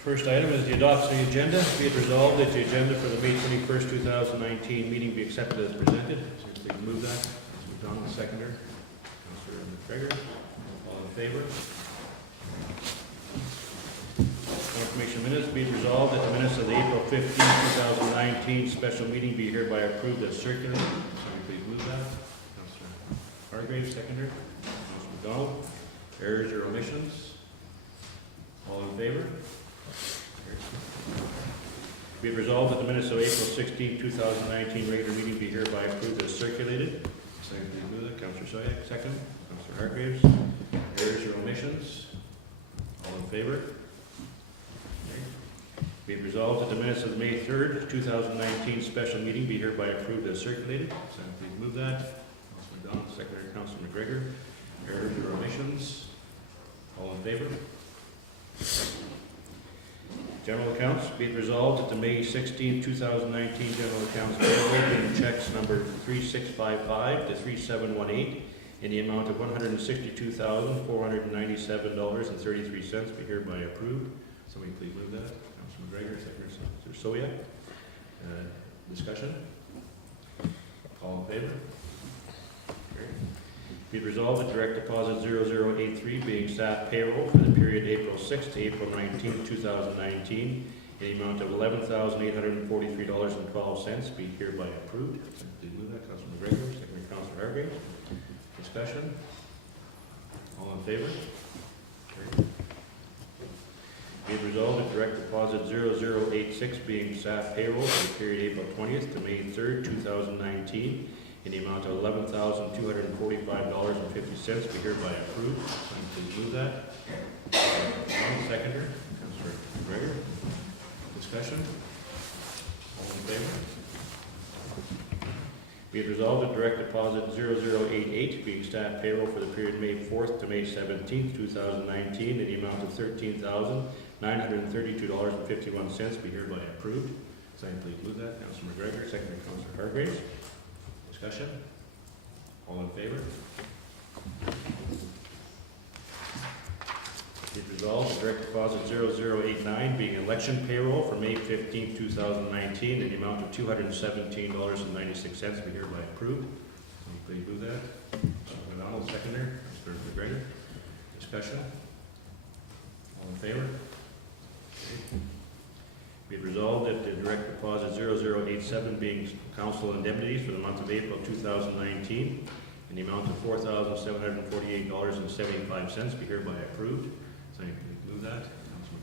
First item is the adoption of the agenda. Be it resolved that the agenda for the May 21st, 2019 meeting be accepted as presented. So please move that. Councilor McDonald, seconder. Councilor McGregor. All in favor? Confirmation minutes. Be it resolved that the minutes of the April 15, 2019 special meeting be hereby approved as circulated. Somebody please move that. Councilor Hargrave, seconder. Councilor McDonald. Errors or omissions? All in favor? Be it resolved that the minutes of April 16, 2019 regular meeting be hereby approved as circulated. Second, please move that. Councilor Soyak, second. Councilor Hargraves. Errors or omissions? All in favor? Be it resolved that the minutes of the May 3rd, 2019 special meeting be hereby approved as circulated. Second, please move that. Councilor McDonald, secondary Councilor McGregor. Errors or omissions? All in favor? General accounts. Be it resolved that the May 16, 2019 general accounts payable being checks number 3655 to 3718 in the amount of $162,497.33 be hereby approved. Somebody please move that. Councilor McGregor, second. Councilor Soya. Discussion? All in favor? Carried. Be it resolved that direct deposit 0083 being staff payroll for the period April 6 to April 19, 2019 in the amount of $11,843.12 be hereby approved. Please move that. Councilor McGregor, second. Councilor Hargrave. Discussion? All in favor? Carried. Be it resolved that direct deposit 0086 being staff payroll for the period April 20th to May 3rd, 2019 in the amount of $11,245.50 be hereby approved. Please move that. Seconder. Councilor McGregor. Discussion? All in favor? Be it resolved that direct deposit 0088 being staff payroll for the period May 4th to May 17th, 2019 in the amount of $13,932.51 be hereby approved. Second, please move that. Councilor McGregor. Second, Councilor Hargraves. Discussion? All in favor? Be it resolved that direct deposit 0089 being election payroll for May 15, 2019 in the amount of $217.96 be hereby approved. Please move that. Councilor McDonald, seconder. Councilor McGregor. Discussion? All in favor? Okay. Be it resolved that the direct deposit 0087 being council indemnities for the month of April 2019 in the amount of $4,748.75 be hereby approved. So you can move that.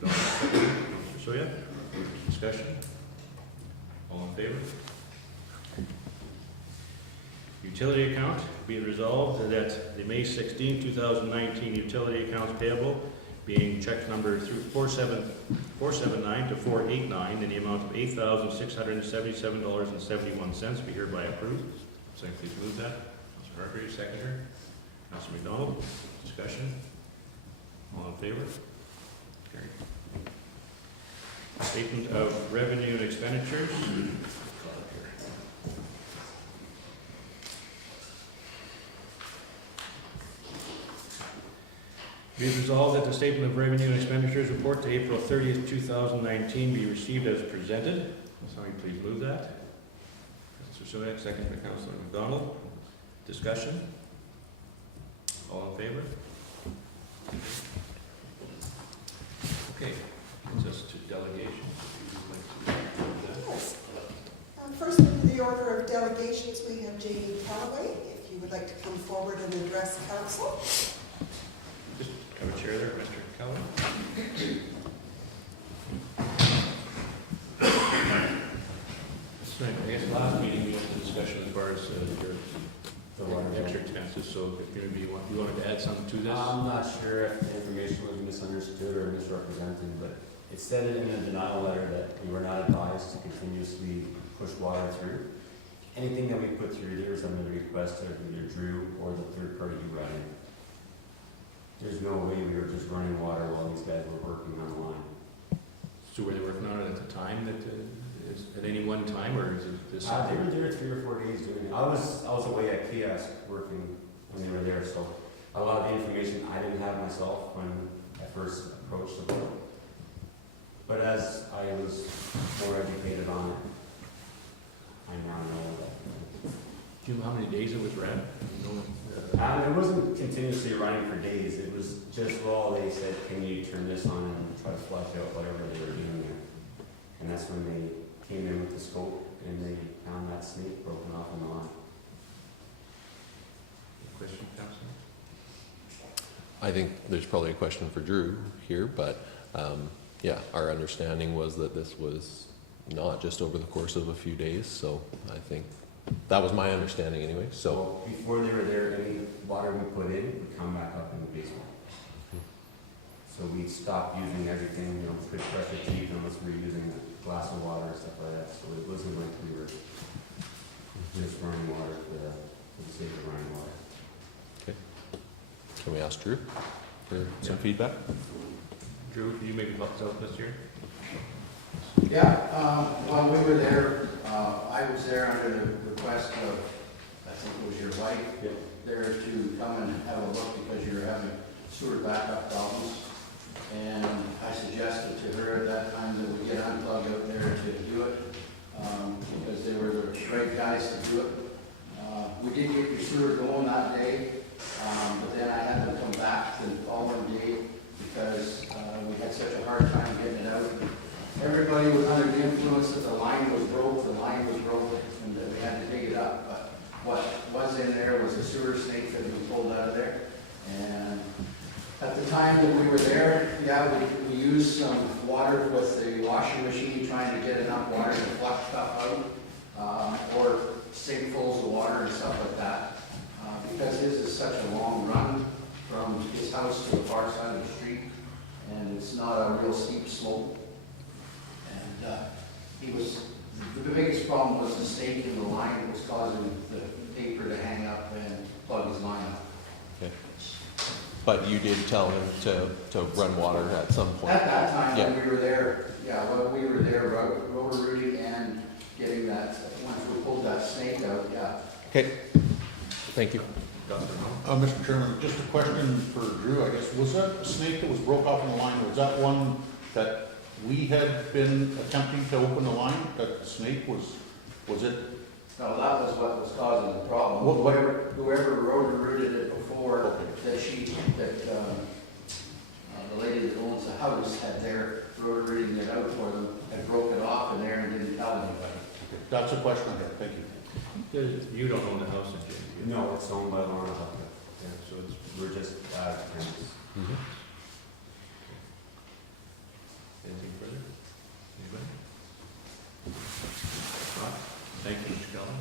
Councilor McDonald, Councilor Soya. Discussion? All in favor? Utility account. Be it resolved that the May 16, 2019 utility accounts payable being check number 479 to 489 in the amount of $8,677.71 be hereby approved. Second, please move that. Councilor Hargrave, seconder. Councilor McDonald. Discussion? All in favor? Carried. Statement of revenue and expenditures. Be it resolved that the statement of revenue and expenditures report to April 30th, 2019 be received as presented. Somebody please move that. Councilor Soyak, second by Councilor McDonald. Discussion? All in favor? Okay, brings us to delegations. Yes. First, in the order of delegations, we have J.D. Callaway. If you would like to come forward and address council. Just have a chair there, Mr. Keller. I guess last meeting we had a discussion as far as your extra expenses, so if maybe you wanted to add something to this? I'm not sure if the information was misunderstood or misrepresented, but it said it in the denial letter that we were not advised to continuously push water through. Anything that we put through there is under the request of either Drew or the third party you run in. There's no way we were just running water while these guys were working on the line. So were they working on it at the time that, at any one time, or is it this? They were there 3 or 4 days doing it. I was away at kiosk working when they were there, so a lot of the information I didn't have myself when I first approached the board. But as I was more educated on it, I now know that. Do you know how many days it was ran? It wasn't continuously running for days. It was just, well, they said, can you turn this on and try to flush out whatever they were doing there. And that's when they came in with the scope and they found that snake broken off in the line. Question, Councilor? I think there's probably a question for Drew here, but yeah, our understanding was that this was not just over the course of a few days, so I think that was my understanding anyway, so. So before they were there, any water we put in would come back up in the basement. So we stopped using everything, good pressure treat unless we were using a glass of water and stuff like that. So it wasn't like we were just running water for the sake of running water. Can we ask Drew for some feedback? Drew, can you maybe help us out this year? Yeah, while we were there, I was there under the request of, I think it was your wife, Yep. there to come and have a look because you were having sewer backup problems. And I suggested to her at that time that we get unplugged out there to do it, because they were the right guys to do it. We did get your sewer going that day, but then I had them come back the following day because we had such a hard time getting it out. Everybody was under the influence that the line was broke, and that we had to dig it up. But what was in there was a sewer snake that had been pulled out of there. And at the time that we were there, yeah, we used some water with the washing machine trying to get enough water to flush stuff out, or sinkfuls of water and stuff like that. Because his is such a long run from his house to the far side of the street, and it's not a real steep slope. And the biggest problem was the snake in the line that was causing the paper to hang up and plug his line up. Okay. But you did tell him to run water at some point. At that time, Yeah. when we were there, we were there, rotor rooting and getting that, once we pulled that snake out, yeah. Okay, thank you. Mr. Chairman, just a question for Drew, I guess. Was that snake that was broke off in the line, was that one that we had been attempting to open the line? That snake was it? No, that was what was causing the problem. What- Whoever rotor rooted it before, Okay. the lady that owns the house had their rotor rooting it out for them, had broke it off in there and didn't tell anybody. That's a question I had, thank you. You don't own the house, did you? No, it's owned by Lorna Huffman. Yeah, so it's, We're just tenants. anything further? Anybody? Right. Thank you, Mr. Kelly.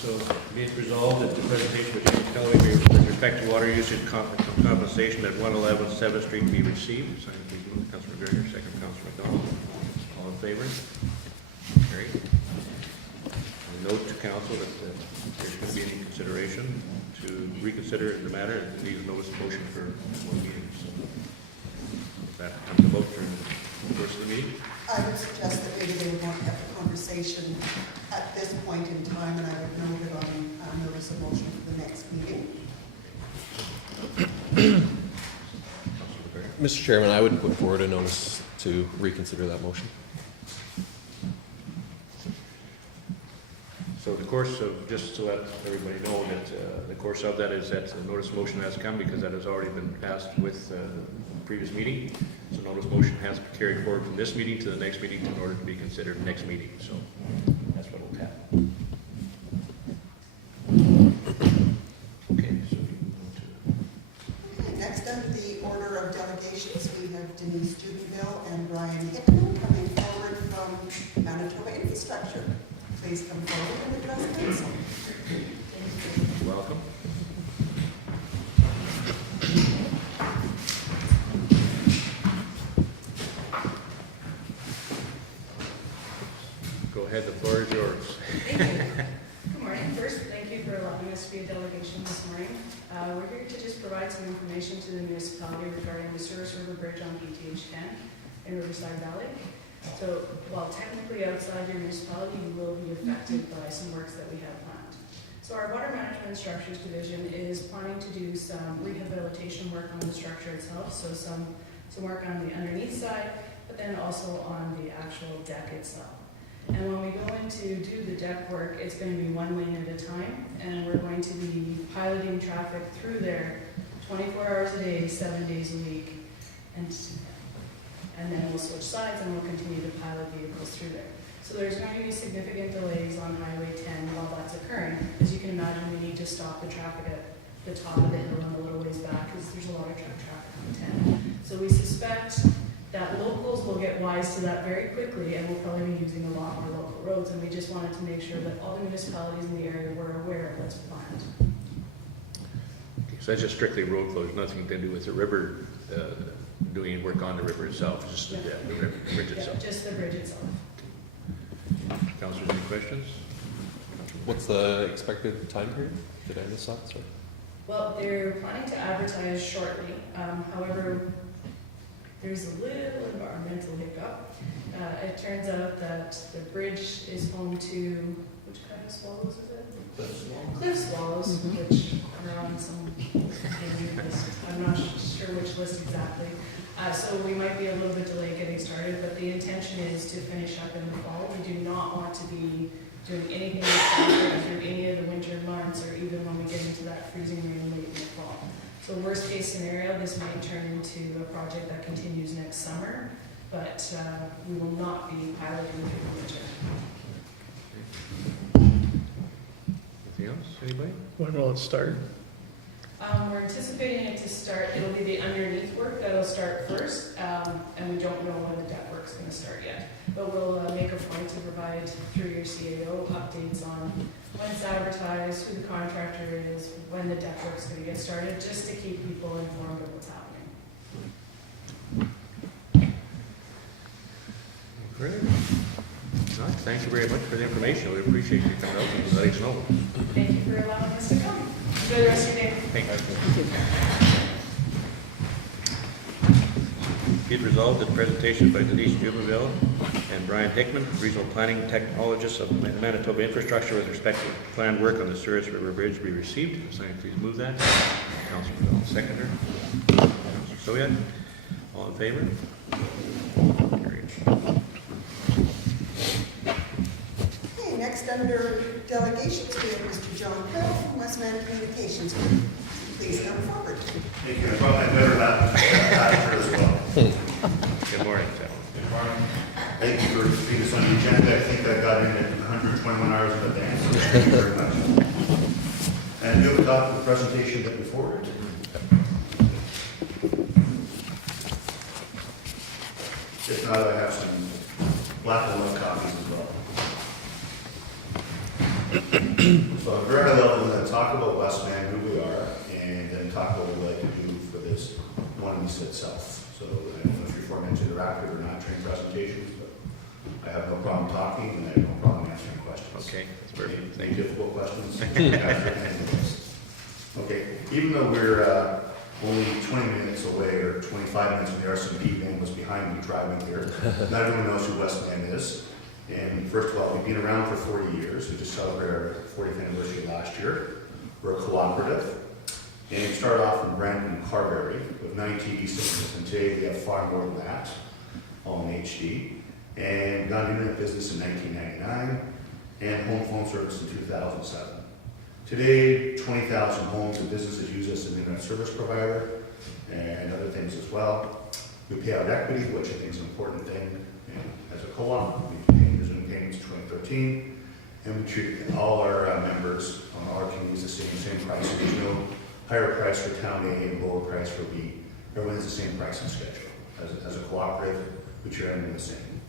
So be it resolved that the presentation of James Kelly with respect to water usage compensation at 111 7th Street be received. Signed by Councilor McGregor, second Councilor McDonald. All in favor? Carried. A note to council that there's going to be any consideration to reconsider the matter and leave a notice of motion for one meeting. So if that comes to vote during the course of the meeting. I would suggest that maybe they would want to have a conversation at this point in time, and I would note it on notice of motion for the next meeting. Councilor McGregor. Mr. Chairman, I would put forward a notice to reconsider that motion. So the course of, just to let everybody know that the course of that is that the notice of motion has come because that has already been passed with the previous meeting. So notice of motion has carried forward from this meeting to the next meeting in order to be considered next meeting. So that's what will happen. Okay, so we move on Okay, next under the order of delegations, we have Denise Steubenville and Brian Hickman coming forward from Manitoba Infrastructure. Please come forward and address council. to welcome. Go ahead, the floor is yours. Thank you. Good morning. First, thank you for allowing us to be a delegation this morning. We're here to just provide some information to the municipality regarding the Service River Bridge on PTH 10 in Riverside Valley. So while technically outside your municipality, you will be affected by some works that we have planned. So our Water Management Structures Division is planning to do some rehabilitation work on the structure itself, so some work on the underneath side, but then also on the actual deck itself. And when we go in to do the deck work, it's going to be one lane at a time, and we're going to be piloting traffic through there 24 hours a day, 7 days a week, and then we'll switch sides and we'll continue to pilot vehicles through there. So there's going to be significant delays on Highway 10 while that's occurring. As you can imagine, we need to stop the traffic at the top of the hill and a little ways back because there's a lot of truck traffic on 10. So we suspect that locals will get wise to that very quickly and will probably be using a lot more local roads, and we just wanted to make sure that all the municipalities in the area were aware of what's planned. So that's just strictly road closure, nothing to do with the river, doing work on the river itself, just the bridge Yeah, itself. just the bridge itself. Councilors, any questions? What's the expected time period? Did I miss that? Sorry. Well, they're planning to advertise shortly. However, there's a little environmental hiccup. It turns out that the bridge is home to, which kind of swallows is it? Cliff swallows, which are on some list. I'm not sure which list exactly. So we might be a little bit delayed getting started, but the intention is to finish up in the fall. We do not want to be doing anything through any of the winter months or even when we get into that freezing rain late in the fall. So worst case scenario, this might turn into a project that continues next summer, but we will not be piloting through the winter. Anything else, anybody? When will it start? We're anticipating it to start, it'll be the underneath work that'll start first, and we don't know when the deck work's gonna start yet. But we'll make a point to provide through your CAO updates on when it's advertised, who the contractor is, when the deck work's gonna get started, just to keep people informed of what's happening. Further? Not. Thank you very much for the information. We appreciate you coming out and letting us know. Thank you for allowing us to come. Enjoy the rest of your day. Thank you. Be it resolved that presentations by Denise Jubinville and Brian Hickman, Regional Planning Technologists of Manitoba Infrastructure with respect to planned work on the Souris River Bridge be received. Someone please move that. Councilor Bell, seconder. Councilor Soya. All in favor? Carried. Okay, next under delegations, we have Mr. John Hill from Westland Communications Group. Please come forward. Thank you. I brought my better after as well. Good morning, Jeff. Good morning. Thank you for being this on the agenda. I think I got in at 121 hours in advance. So thank you very much. And you have a copy of the presentation that we forwarded. If not, I have some black and white copies as well. So I'm very high level going to talk about Westman, who we are, and then talk about what we'd like to do for this Wawanesa itself. So I don't know if you're forming interactive or not trained presentations, but I have no problem talking and I have no problem answering questions. Okay, that's perfect. Any Thank you. difficult questions? Okay, even though we're only 20 minutes away or 25 minutes from the RCP van was behind me driving here, not everyone knows who Westman is. And first of all, we've been around for 40 years. We just celebrated our 40th anniversary last year. We're a cooperative. And we started off in Brandon and Carberry with 9 TV stations. And today we have far more than that, all in HD. And got into internet business in 1999 and home phone service in 2007. Today, 20,000 homes and businesses use us as an internet service provider and other things as well. We pay out equity, which I think is an important thing. And as a co-op, we've been paying resume payments in 2013, and we treat all our members on all our communities the same price. So there's no higher price for town A and lower price for B. Everyone has the same pricing schedule. As a cooperative, we treat everyone the same.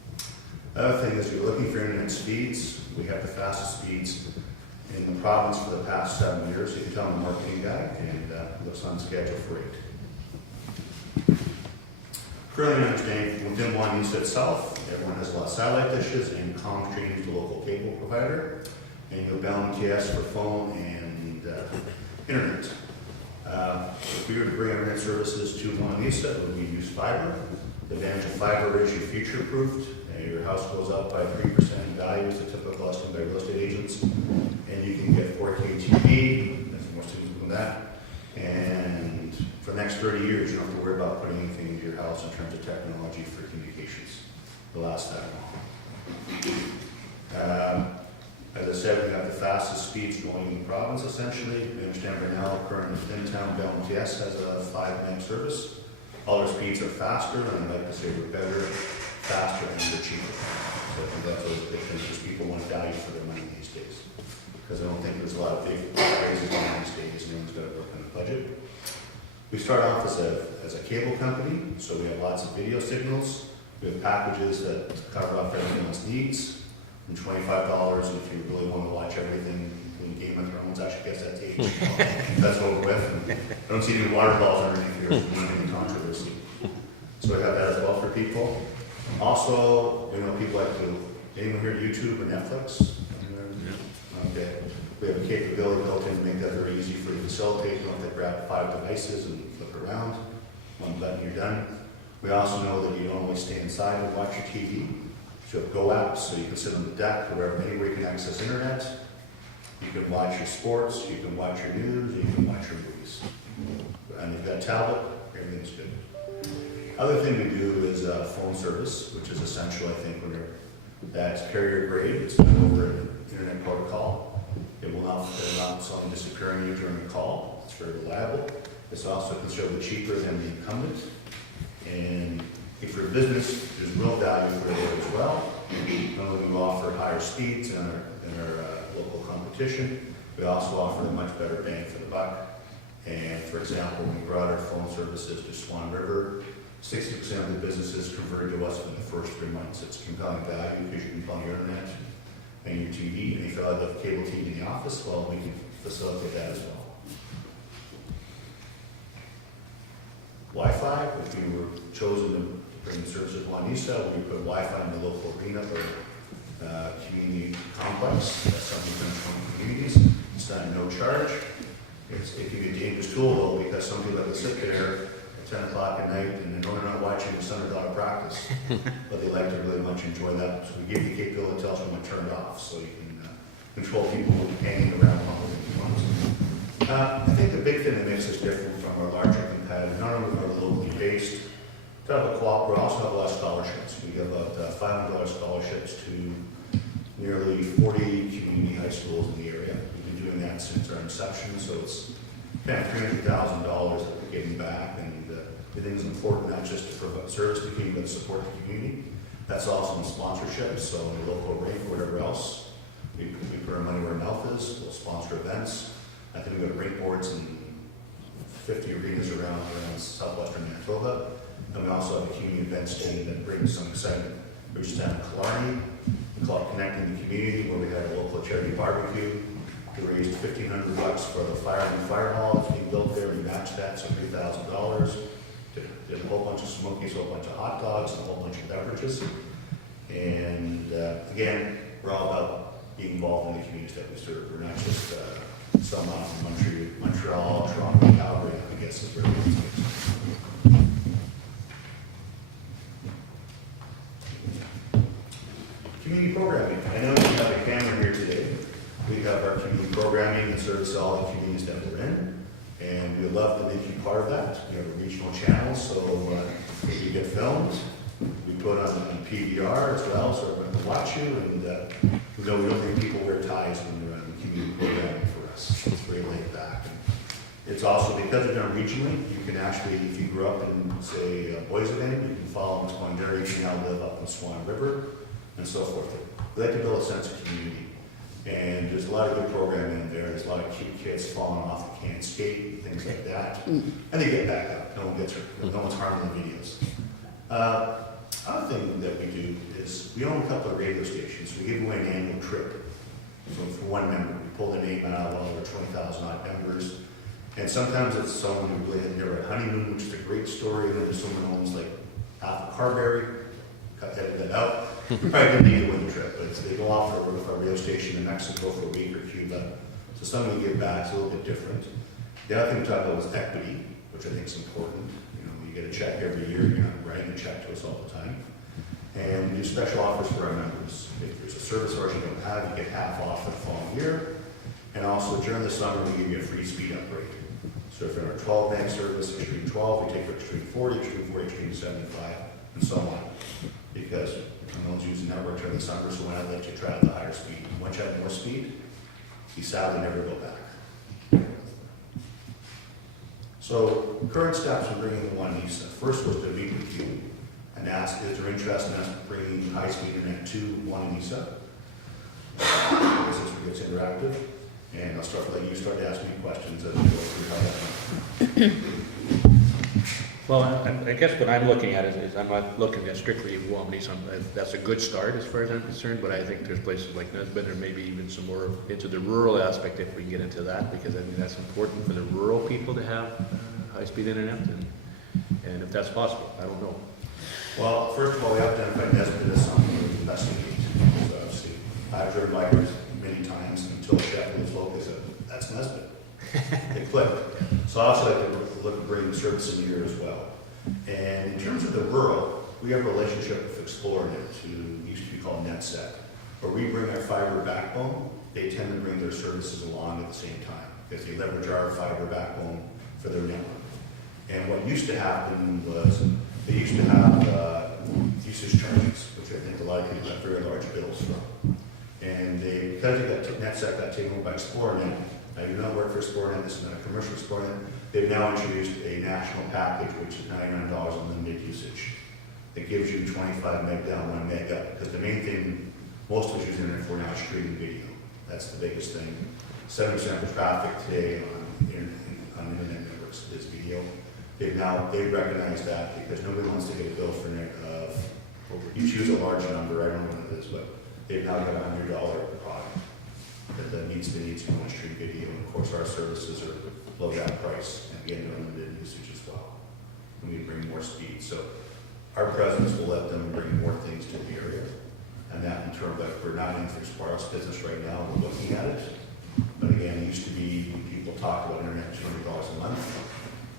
The other thing is, if you're looking for internet speeds, we have the fastest speeds in the province for the past 7 years. You can tell I'm a marketing guy, and it looks on schedule for 8. Currently, understanding within Wawanesa itself, everyone has a lot of satellite dishes and comm streams to local cable provider, and you'll bound MTS for phone and internet. If we were to bring internet services to Wawanesa, we use fiber. The advantage of fiber is you're future-proofed, and your house goes up by 3% in value, is the typical estimate by real estate agents, and you can get 4K TV, there's more students than that, and for the next 30 years, you don't have to worry about putting anything into your house in terms of technology for communications. It'll last that long. As I said, we have the fastest speeds going in the province, essentially. We understand right now, currently in town, Bell MTS has a 5 meg service. All our speeds are faster, and I'd like to say we're better, faster, and they're cheaper. So I think that's always a big thing, because people want value for their money these days. Because I don't think there's a lot of big raises on these days, and everyone's got to work on the budget. We start off as a cable company, so we have lots of video signals. We have packages that cover up everything else needs. And $25, and if you really want to watch everything, including Game of Thrones, actually gets that to age. That's over with. And I don't see any water balls underneath here, so there's any controversy. So we have that as well for people. Also, we know people like to, anyone here YouTube or Netflix? Okay. We have a capability built in to make that very easy for you to facilitate. You don't have to grab 5 devices and flip around. One button, you're done. We also know that you don't always stay inside and watch your TV. So you have Go apps, so you can sit on the deck, wherever, anywhere you can access internet. You can watch your sports, you can watch your news, you can watch your movies. And if you've got a tablet, everything's good. Other thing we do is phone service, which is essential, I think, when that's carrier grade. It's done over an internet protocol. It will not something disappearing you during a call. It's very reliable. It's also considerably cheaper than the incumbent. And if you're a business, there's real value for it as well. Not only do we offer higher speeds than our local competition, we also offer a much better bang for the buck. And for example, when we brought our phone services to Swan River, 60% of the businesses converted to us in the first 3 months. It's compelling value because you can plug your internet and your TV, and if you have cable TV in the office, well, we can facilitate that as well. Wi-Fi, if we were chosen to bring the service of Oakland-Wawanesa, we put Wi-Fi in the local arena or community complex. That's something done from communities. It's done at no charge. It can be a dangerous tool though, because some people have to sit there at 10 o'clock at night and they know they're not watching the son or daughter practice, but they like to really much enjoy that. So we give you the capability to tell us when to turn it off, so you can control people hanging around longer than you want. I think the big thing that makes us different from our larger competitors, not only are we locally based, we also have a lot of scholarships. We give about $500 scholarships to nearly 40 community high schools in the area. We've been doing that since our inception, so it's kind of $300,000 that we're getting back, and I think it's important not just to provide service to the community, but to support the community. That's also in sponsorships, so in the local rate or whatever else, we put our money where our mouth is. We'll sponsor events. I think we've got rink boards in 50 arenas around southwestern Manitoba. And we also have a community events day that brings some excitement. We just had Killarney, we call it Connecting the Community, where we had a local charity barbecue. We raised $1,500 for the fire hall that's being built there. We matched that, so $3,000. Did a whole bunch of smokies, a whole bunch of hot dogs, and a whole bunch of beverages. And again, we're all about being involved in the communities that we serve. We're not just some out from Montreal, Toronto, Calgary, I guess is where we're going. Community programming. I know we have a camera here today. We have our community programming that serves all the communities that we're in, and we would love to make you part of that. We have a regional channel, so if you get filmed, we put on PVR as well, so everyone can watch you, and we don't think people wear ties when they're on community programming for us. It's very laid back. It's also, because they're done regionally, you can actually, if you grew up in, say, Boisevin, you can follow Miss Wandera, you can now live up in Swan River, and so forth. We like to build a sense of community. And there's a lot of good programming in there. There's a lot of cute kids falling off that can't skate, things like that. And they get back up. No one gets hurt. No one's harming the videos. Other thing that we do is we own a couple of radio stations. We give away an annual trip. So for one member, we pull the name out of all our 20,000 odd members. And sometimes it's someone who really had never had a honeymoon, which is a great story. And then there's someone who owns like half a Carberry, cut that out. Probably didn't need to win the trip, but they go off for a radio station in Mexico for a week or Cuba. So something to give back is a little bit different. The other thing we talked about was equity, which I think is important. You know, you get a check every year, you're not writing a check to us all the time. And we do special offers for our members. If there's a service hours you don't have, you get half off the following year. And also during the summer, we give you a free speed upgrade. So if you're in our 12 meg service, Extreme 12, we take you to Extreme 40, Extreme 40, Extreme 75, and so on. Because no one's using network during the summer, so when I let you try out the higher speed. Once you have more speed, you sadly never go back. So current steps in bringing the Wawanesa. First was to meet with you and ask if they're interested in us bringing high-speed internet to Wawanesa. This is where it gets interactive. And I'll start to let you start to ask me questions as we go through how that. Well, I guess what I'm looking at is I'm not looking at strictly Wawanesa. That's a good start as far as I'm concerned, but I think there's places like Nesbitt or maybe even some more into the rural aspect if we can get into that, because I think that's important for the rural people to have high-speed internet, and if that's possible, I don't know. Well, first of all, we have to identify Nesbitt as something to investigate. So obviously, I've driven by here many times until Sheffield was local, they said, that's Nesbitt. They clicked. So I also like to look at bringing service in here as well. And in terms of the rural, we have a relationship with ExploreNet, who used to be called NetSec, where we bring our fiber backbone. They tend to bring their services along at the same time, because they leverage our fiber backbone for their network. And what used to happen was they used to have usage charges, which I think a lot of people have very large bills from. And they, because NetSec got taken over by ExploreNet, now you don't work for ExploreNet, this is not a commercial ExploreNet, they've now introduced a national package, which is $99 unlimited usage. It gives you 25 meg down, 1 meg up, because the main thing most of us use internet for now is streaming video. That's the biggest thing. 70% of the traffic today on internet networks is video. They've recognized that because nobody wants to get a bill for you choose a large number, I don't know what it is, but they've now got a $100 product that meets the needs of stream video. And of course, our services are below that price, and again, unlimited usage as well. And we bring more speed. So our presence will let them bring more things to the area. And that in terms of, we're not in fixed wireless business right now, we're looking at it. But again, it used to be, people talk about internet $200 a month.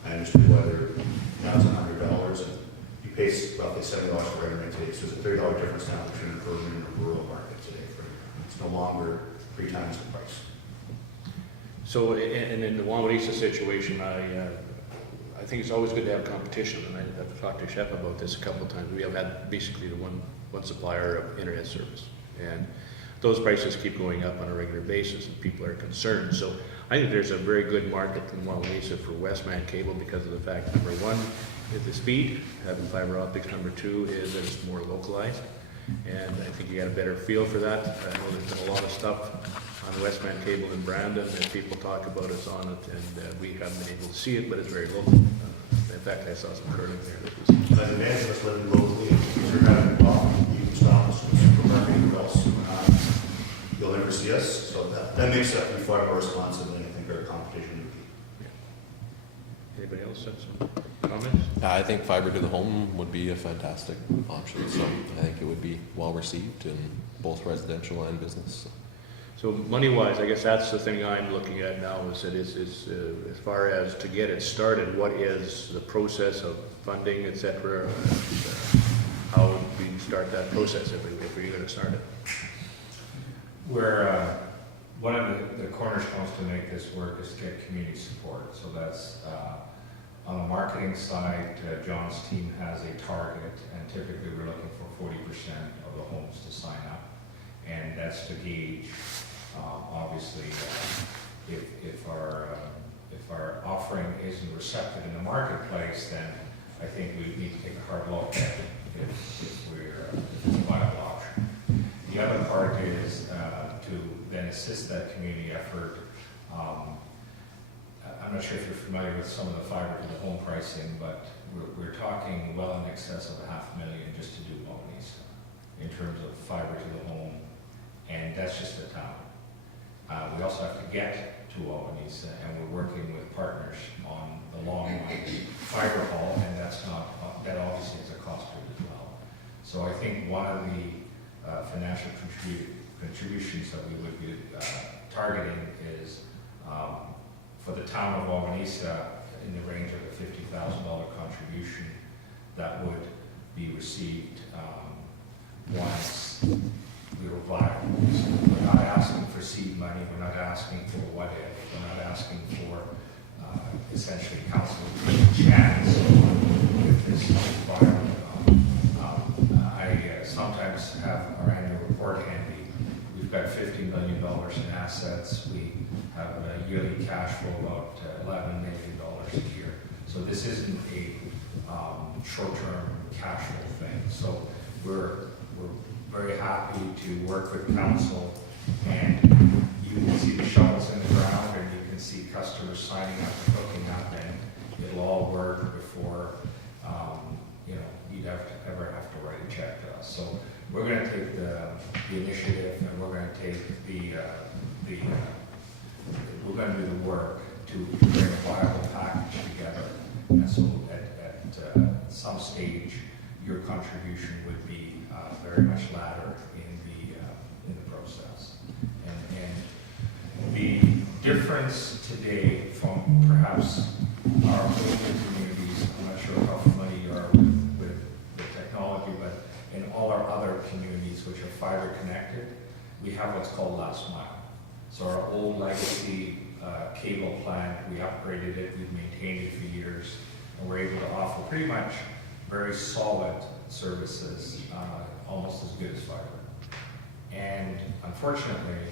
I understood whether now it's $100 and you pay roughly $70 for internet today. So there's a $30 difference now between an urban and a rural market today. It's no longer 3 times the price. So, and in the Wawanesa situation, I think it's always good to have competition, and I've talked to Shep about this a couple of times. We have had basically the one supplier of internet service, and those prices keep going up on a regular basis, and people are concerned. So I think there's a very good market in Wawanesa for Westman cable because of the fact, number one, is the speed, having fiber optics. Number two is that it's more localized, and I think you got a better feel for that. I know there's been a lot of stuff on Westman cable in Brandon that people talk about us on it, and we haven't been able to see it, but it's very local. In fact, I saw some curling there. As a man of us living locally, if you're having a problem, you can stop us from supermarket or else you'll never see us. So that makes us be far more responsive than I think our competition would be. Anybody else have some comments? I think fiber to the home would be a fantastic option, so I think it would be well received in both residential and business. So money-wise, I guess that's the thing I'm looking at now, is as far as to get it started, what is the process of funding, et cetera? How would we start that process if we're going to start it? We're, one of the cornerstones to make this work is to get community support. So that's, on the marketing side, John's team has a target, and typically we're looking for 40% of the homes to sign up. And that's to gauge, obviously, if our offering isn't receptive in the marketplace, then I think we need to take a hard look at if it's a viable option. The other part is to then assist that community effort. I'm not sure if you're familiar with some of the fiber to the home pricing, but we're talking well in excess of $500,000 just to do Wawanesa in terms of fiber to the home, and that's just the town. We also have to get to Wawanesa, and we're working with partners on the long line fiber haul, and that obviously is a cost to it as well. So I think one of the financial contributions that we would be targeting is for the town of Wawanesa in the range of a $50,000 contribution that would be received once we were viable. So we're not asking for seed money, we're not asking for what if, we're not asking for essentially council to take a chance if this is viable. I sometimes have our annual report handy. We've got $50 million in assets. We have a yearly cash flow about $11 million a year. So this isn't a short-term cash flow thing. So we're very happy to work with council, and you can see the shovels in the ground, and you can see customers signing up and hooking up, and it'll all work before you'd ever have to write a check to us. So we're going to take the initiative, and we're going to take we're going to do the work to bring a viable package together. And so at some stage, your contribution would be very much laddered in the process. And the difference today from perhaps our local communities, I'm not sure how familiar you are with the technology, but in all our other communities which are fiber connected, we have what's called last mile. So our old legacy cable plant, we upgraded it, we've maintained it for years, and we're able to offer pretty much very solid services, almost as good as fiber. And unfortunately,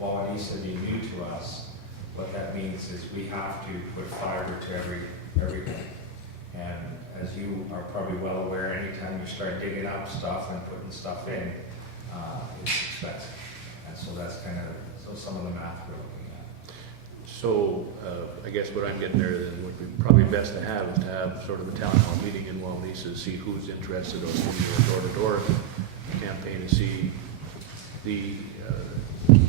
Wawanesa being new to us, what that means is we have to put fiber to everything. And as you are probably well aware, anytime you start digging up stuff and putting stuff in, it's expensive. And so that's kind of some of the math we're looking at. So, I guess what I'm getting there then would be probably best to have is to have sort of a town hall meeting in Wawanesa to see who's interested, or maybe a door-to-door campaign to see the.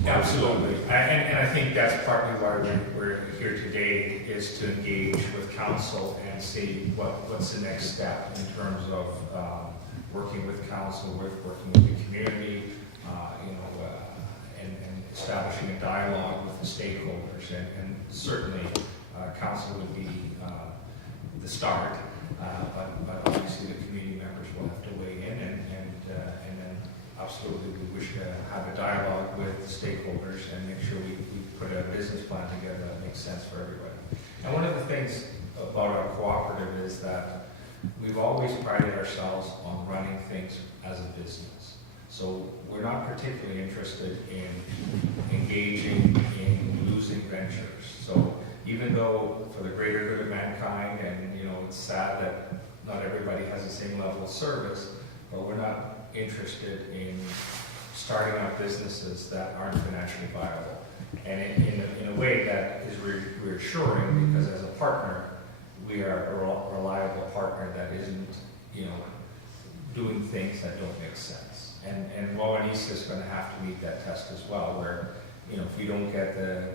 Absolutely, and I think that's partly why we're here today, is to engage with council and see what's the next step in terms of working with council, working with the community, and establishing a dialogue with the stakeholders. And certainly, council would be the start, but obviously the community members will have to weigh in, and then absolutely we wish to have a dialogue with the stakeholders and make sure we put a business plan together that makes sense for everybody. And one of the things about our cooperative is that we've always prided ourselves on running things as a business. So we're not particularly interested in engaging in losing ventures. So even though for the greater good of mankind, and it's sad that not everybody has the same level of service, but we're not interested in starting up businesses that aren't financially viable. And in a way that is reassuring, because as a partner, we are a reliable partner that isn't, doing things that don't make sense. And Wawanesa is going to have to meet that test as well, where, if we don't get the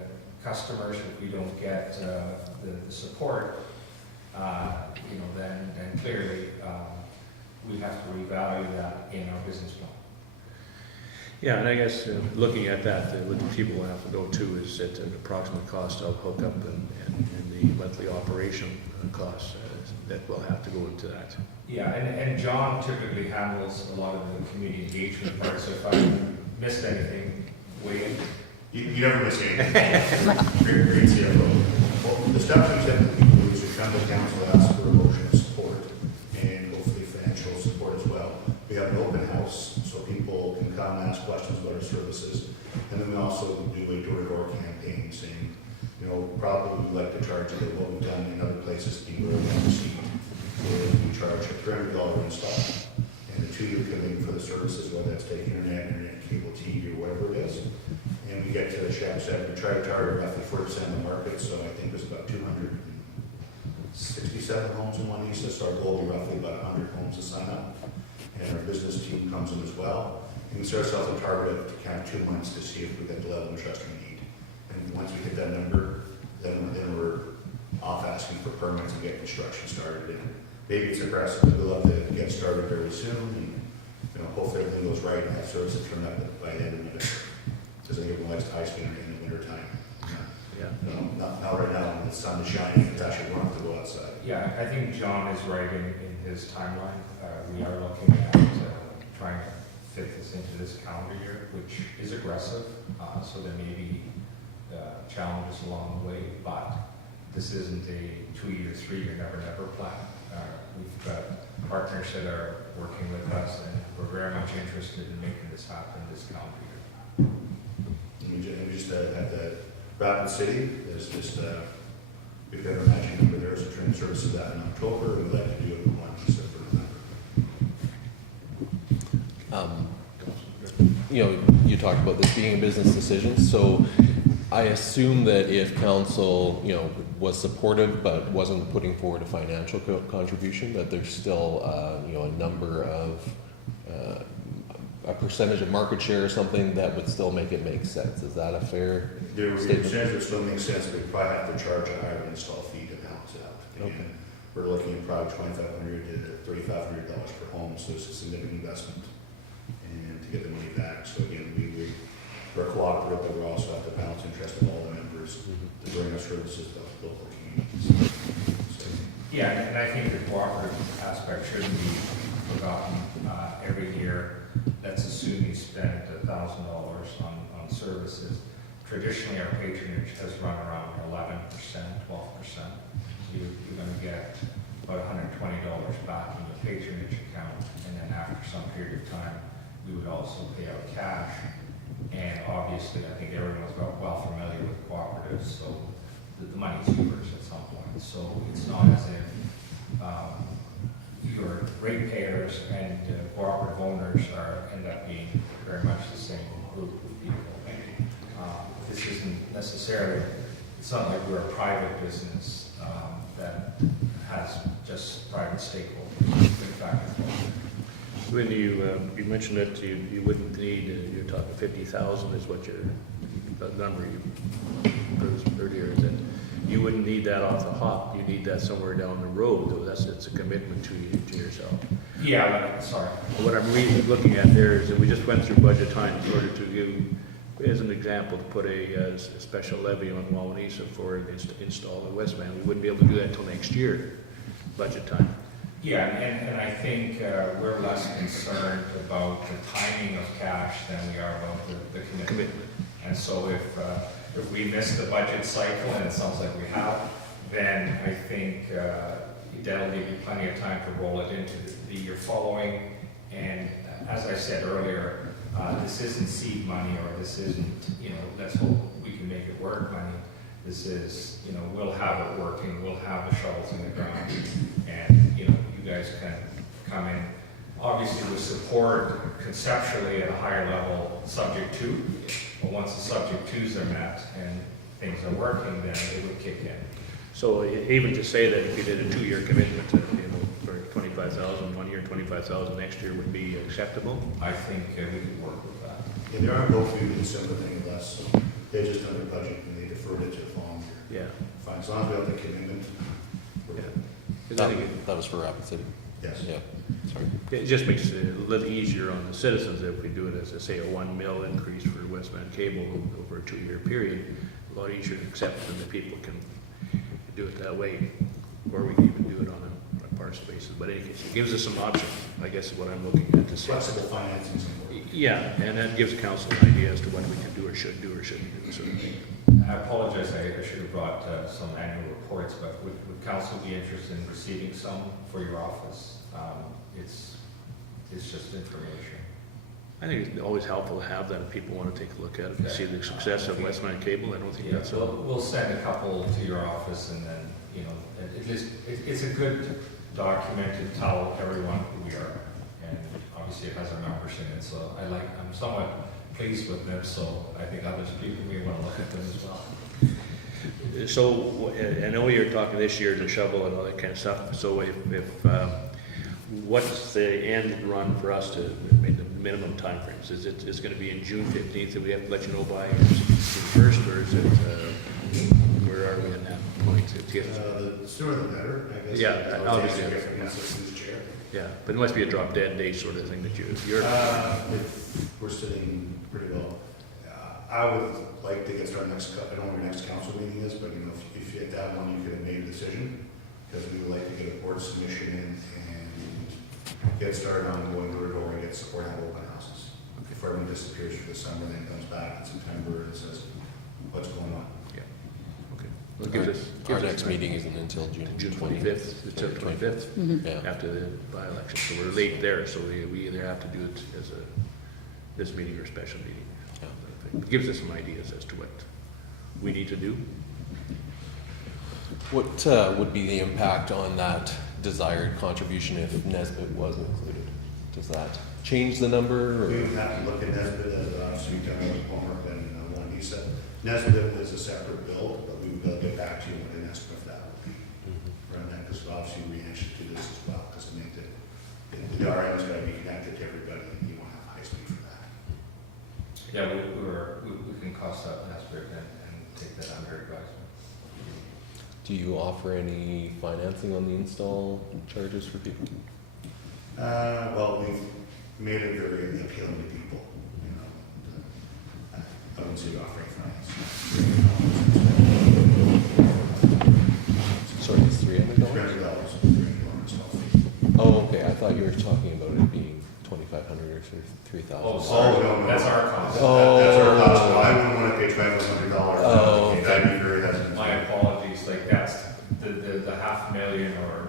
customers, if we don't get the support, then clearly we have to revalue that in our business plan. Yeah, and I guess looking at that, what the people will have to go to is at an approximate cost of hookup and the monthly operation costs that will have to go into that. Yeah, and John typically handles a lot of the community engagement part, so if I missed anything, weigh in. You never miss anything. Great CFO. Well, the stuff we typically do is we come to council, ask for a motion of support, and hopefully financial support as well. We have an open house, so people can come and ask questions about our services. And then we also do a door-to-door campaign saying, probably we'd like to charge a what we've done in other places, being really received. We charge a $300 install, and the 2 year commitment for the services, whether that's take internet, cable TV, or whatever it is. And we get to the check set, we try to target roughly 4% of the market, so I think there's about 267 homes in Wawanesa, so our goal will be roughly about 100 homes to sign up. And our business team comes in as well. And we set ourselves a target of kind of 2 months to see if we get the level of trust we need. And once we hit that number, then we're off asking for permits and get construction started. And maybe it's aggressive, but we'll have to get started very soon. And hopefully everything goes right and have services turn up by the end of the winter. Because everyone likes to ice cream in the winter time. Not right now when the sun is shining, it's actually warm to go outside. Yeah, I think John is right in his timeline. We are looking at trying to fit this into this calendar year, which is aggressive, so there may be challenges along the way, but this isn't a 2-year, 3-year, never plan. We've got partners that are working with us, and we're very much interested in making this happen this calendar year. And we just had the Rapid City, there's just, we've got our matching number there, so train services that in October, and we'd like to do it in November. You know, you talked about this being a business decision, so I assume that if council, you know, was supportive but wasn't putting forward a financial contribution, that there's still, you know, a number of, a percentage of market share or something that would still make it make sense. Is that a fair There were statement? percentages that still make sense, but we probably have to charge a higher install fee to balance it out. Okay. And we're looking at probably $2,500 to $3,500 per home, so it's a significant investment. And to get the money back, so again, we're cooperative, but we also have to balance interest of all the members to bring our services to local communities. So, Yeah, and I think the cooperative aspect shouldn't be forgotten. Every year, let's assume you spend $1,000 on services. Traditionally, our patronage has run around 11%, 12%. You're going to get about $120 back in the patronage account, and then after some period of time, we would also pay out cash. And obviously, I think everyone's well familiar with cooperatives, so the money's yours at some point. So it's not as if your ratepayers and cooperative owners end up being very much the same group of people. This isn't necessarily, it's not like we're a private business that has just private stakeholders. In fact, When you mentioned that you wouldn't need, you're talking 50,000 is what the number you proposed earlier, is that you wouldn't need that off the hop, you need that somewhere down the road, though it's a commitment to yourself. yeah, sorry. What I'm really looking at there is that we just went through budget time in order to give, as an example, to put a special levy on Wawanesa for install in West Van. We wouldn't be able to do that until next year, budget time. Yeah, and I think we're less concerned about the timing of cash than we are about the commitment. And so if we miss the budget cycle, and it sounds like we have, then I think that'll give you plenty of time to roll it into the year following. And as I said earlier, this isn't seed money, or this isn't, you know, let's hope we can make it work money. This is, you know, we'll have it working, we'll have the shovels in the ground, and, you know, you guys can come in, obviously with support conceptually at a higher level, subject to, but once the subject twos are met and things are working, then it would kick in. So even to say that if you did a 2-year commitment, for 25,000 one year, 25,000 next year would be acceptable? I think we could work with that. And there are no few December thing with us, so they just done their budget and they deferred it to the following year. Yeah. Fine, as long as we have the commitment, we're Yeah. good. 'Cause I think That was for Rapid City. Yes. Yeah, sorry. it just makes it a little easier on the citizens if we do it as, say, a 1 mil increase for West Van Cable over a 2-year period. A lot easier to accept than the people can do it that way, or we can even do it on a parcel basis. But in any case, it gives us some options, I guess is what I'm looking at to say. Flexible financing is important. Yeah, and that gives council an idea as to what we can do or shouldn't do, sort of thing. I apologize, I should have brought some annual reports, but would council be interested in receiving some for your office? It's just information. I think it's always helpful to have that if people want to take a look at it and see the success of West Van Cable. I don't think that's So we'll send a couple to your office, and then, you know, it's a good document to tell everyone who we are. And obviously it has our numbers in it, so I'm somewhat pleased with them, so I think others people may want to look at them as well. So, I know you're talking this year to shovel and all that kind of stuff, so if what's the end run for us to make the minimum timeframes? Is it going to be in June 15th, and we have to let you know by June 1st, or is it, where are we in that point? The sooner the better, I guess. Yeah, obviously, Different yeah. citizens chair. Yeah, but it must be a drop dead date sort of thing that you're. If we're sitting pretty well. I would like to get started next, I don't know when your next council meeting is, but you know, if you at that one, you could have made a decision, because we would like to get a board submission in and get started on going door to door and get support on open houses. before everyone disappears for the summer, then comes back in September and says, what's going on? Okay. Well, it gives us- Our gives us next time. meeting isn't until June June 20th. 25th, it's the 25th, Yeah. after the by-election, so we're late there, so we either have to do it as this meeting or a special meeting. It gives us some ideas as to what we need to do. What would be the impact on that desired contribution if Nesbit was included? Does that change the number, We or? would have to look at Nesbit as obviously we've done with homework and Wawanesa. Nesbit is a separate bill, but we would get back to you with an estimate for that would be. Around that, because obviously we answer to this as well, because I mean, the RM's got to be connected to everybody, and you won't have high speed for that. Yeah, we can cost up Nesbit and take that under advisement. Do you offer any financing on the install charges for people? Well, we've made it very appealing to people, you know. I wouldn't say offering finance. Sorry, it's $300? $300 install fee. Oh, okay, I thought you were talking about it being $2,500 or $3,000. Oh, sorry, Oh, no, no. that's our cost. That's our cost, so I wouldn't want to pay $2,500. Oh, Okay, I'd be very hesitant. My apologies, like that's, the $500,000 or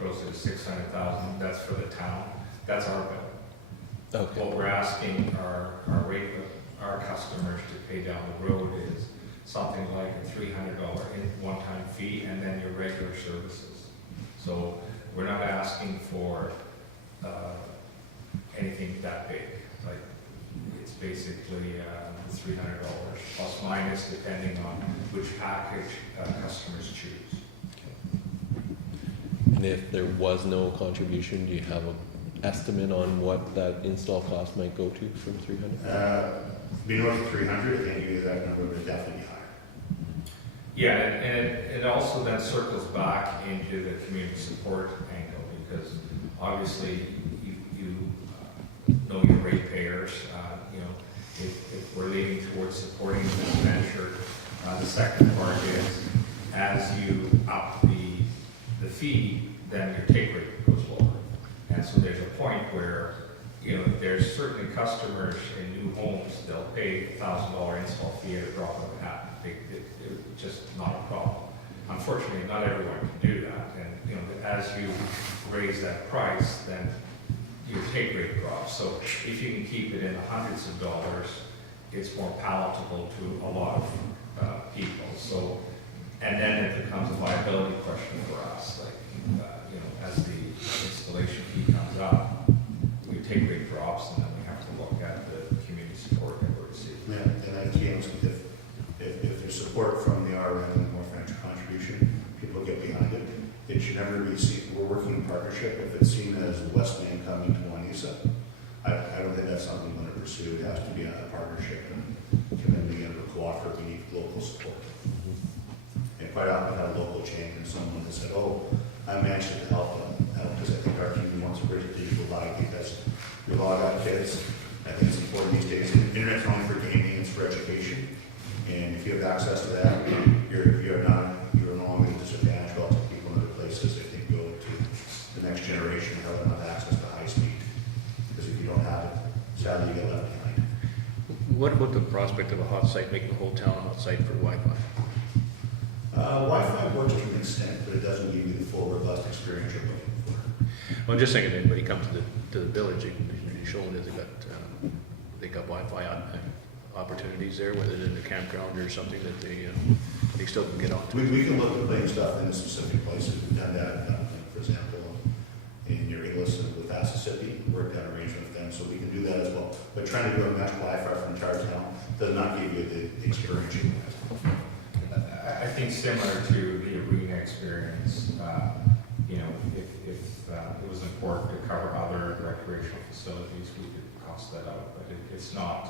close to 600,000, that's for the town, that's our bill. Okay, What we're asking our customers to pay down the road is something like a $300 one-time fee and then your regular services. So we're not asking for anything that big, like it's basically $300 plus minus depending on which package customers choose. and if there was no contribution, do you have an estimate on what that install cost might go to from 300? Be north of 300, I can't give you that number, but definitely higher. Yeah, and it also then circles back into the community support angle, because obviously you know your ratepayers, you know, if we're leaning towards supporting this venture, the second part is, as you up the fee, then your take rate goes lower. And so there's a point where, you know, there's certainly customers in new homes, they'll pay $1,000 install fee at a drop of a hat. It's just not a problem. Unfortunately, not everyone can do that. And, you know, as you raise that price, then your take rate drops. So if you can keep it in the hundreds of dollars, it's more palatable to a lot of people. So, and then it becomes a viability question for us. Like, you know, as the installation fee comes up, your take rate drops, and then we have to look at the community support that we're receiving. Yeah, and I can't, if there's support from the RM and more financial contribution, people get behind it. It should never be seen, we're working in partnership, if it's seen as the West Main coming to Wawanesa, I don't think that's something we want to pursue. It has to be a partnership and community and cooperative, we need local support. And quite often, I had a local chain and someone that said, oh, I'm anxious to help them, because I think our community wants to bridge the digital divide, because we've all got kids. I think it's important these days. Internet's not only for gaming, it's for education. And if you have access to that, you're no longer disadvantaged relative to people in other places. I think go to the next generation, how they have access to high speed. Because if you don't have it, sadly, you get left behind. What about the prospect of a hot site, making the whole town a hot site for Wi-Fi? Wi-Fi works to an extent, but it doesn't give you the full robust experience you're looking for. Well, I'm just saying, if anybody comes to the village, you show them that they got Wi-Fi opportunities there, whether it's in a campground or something that they still can get onto. We can look at putting stuff in specific places. We've done that, for example, in your English with Mississippi, worked out an arrangement with them, so we can do that as well. But trying to do a match Wi-Fi for the entire town does not give you the experience you want. I think similar to the arena experience, you know, if it was important to cover other recreational facilities, we could cost that out, but it's not.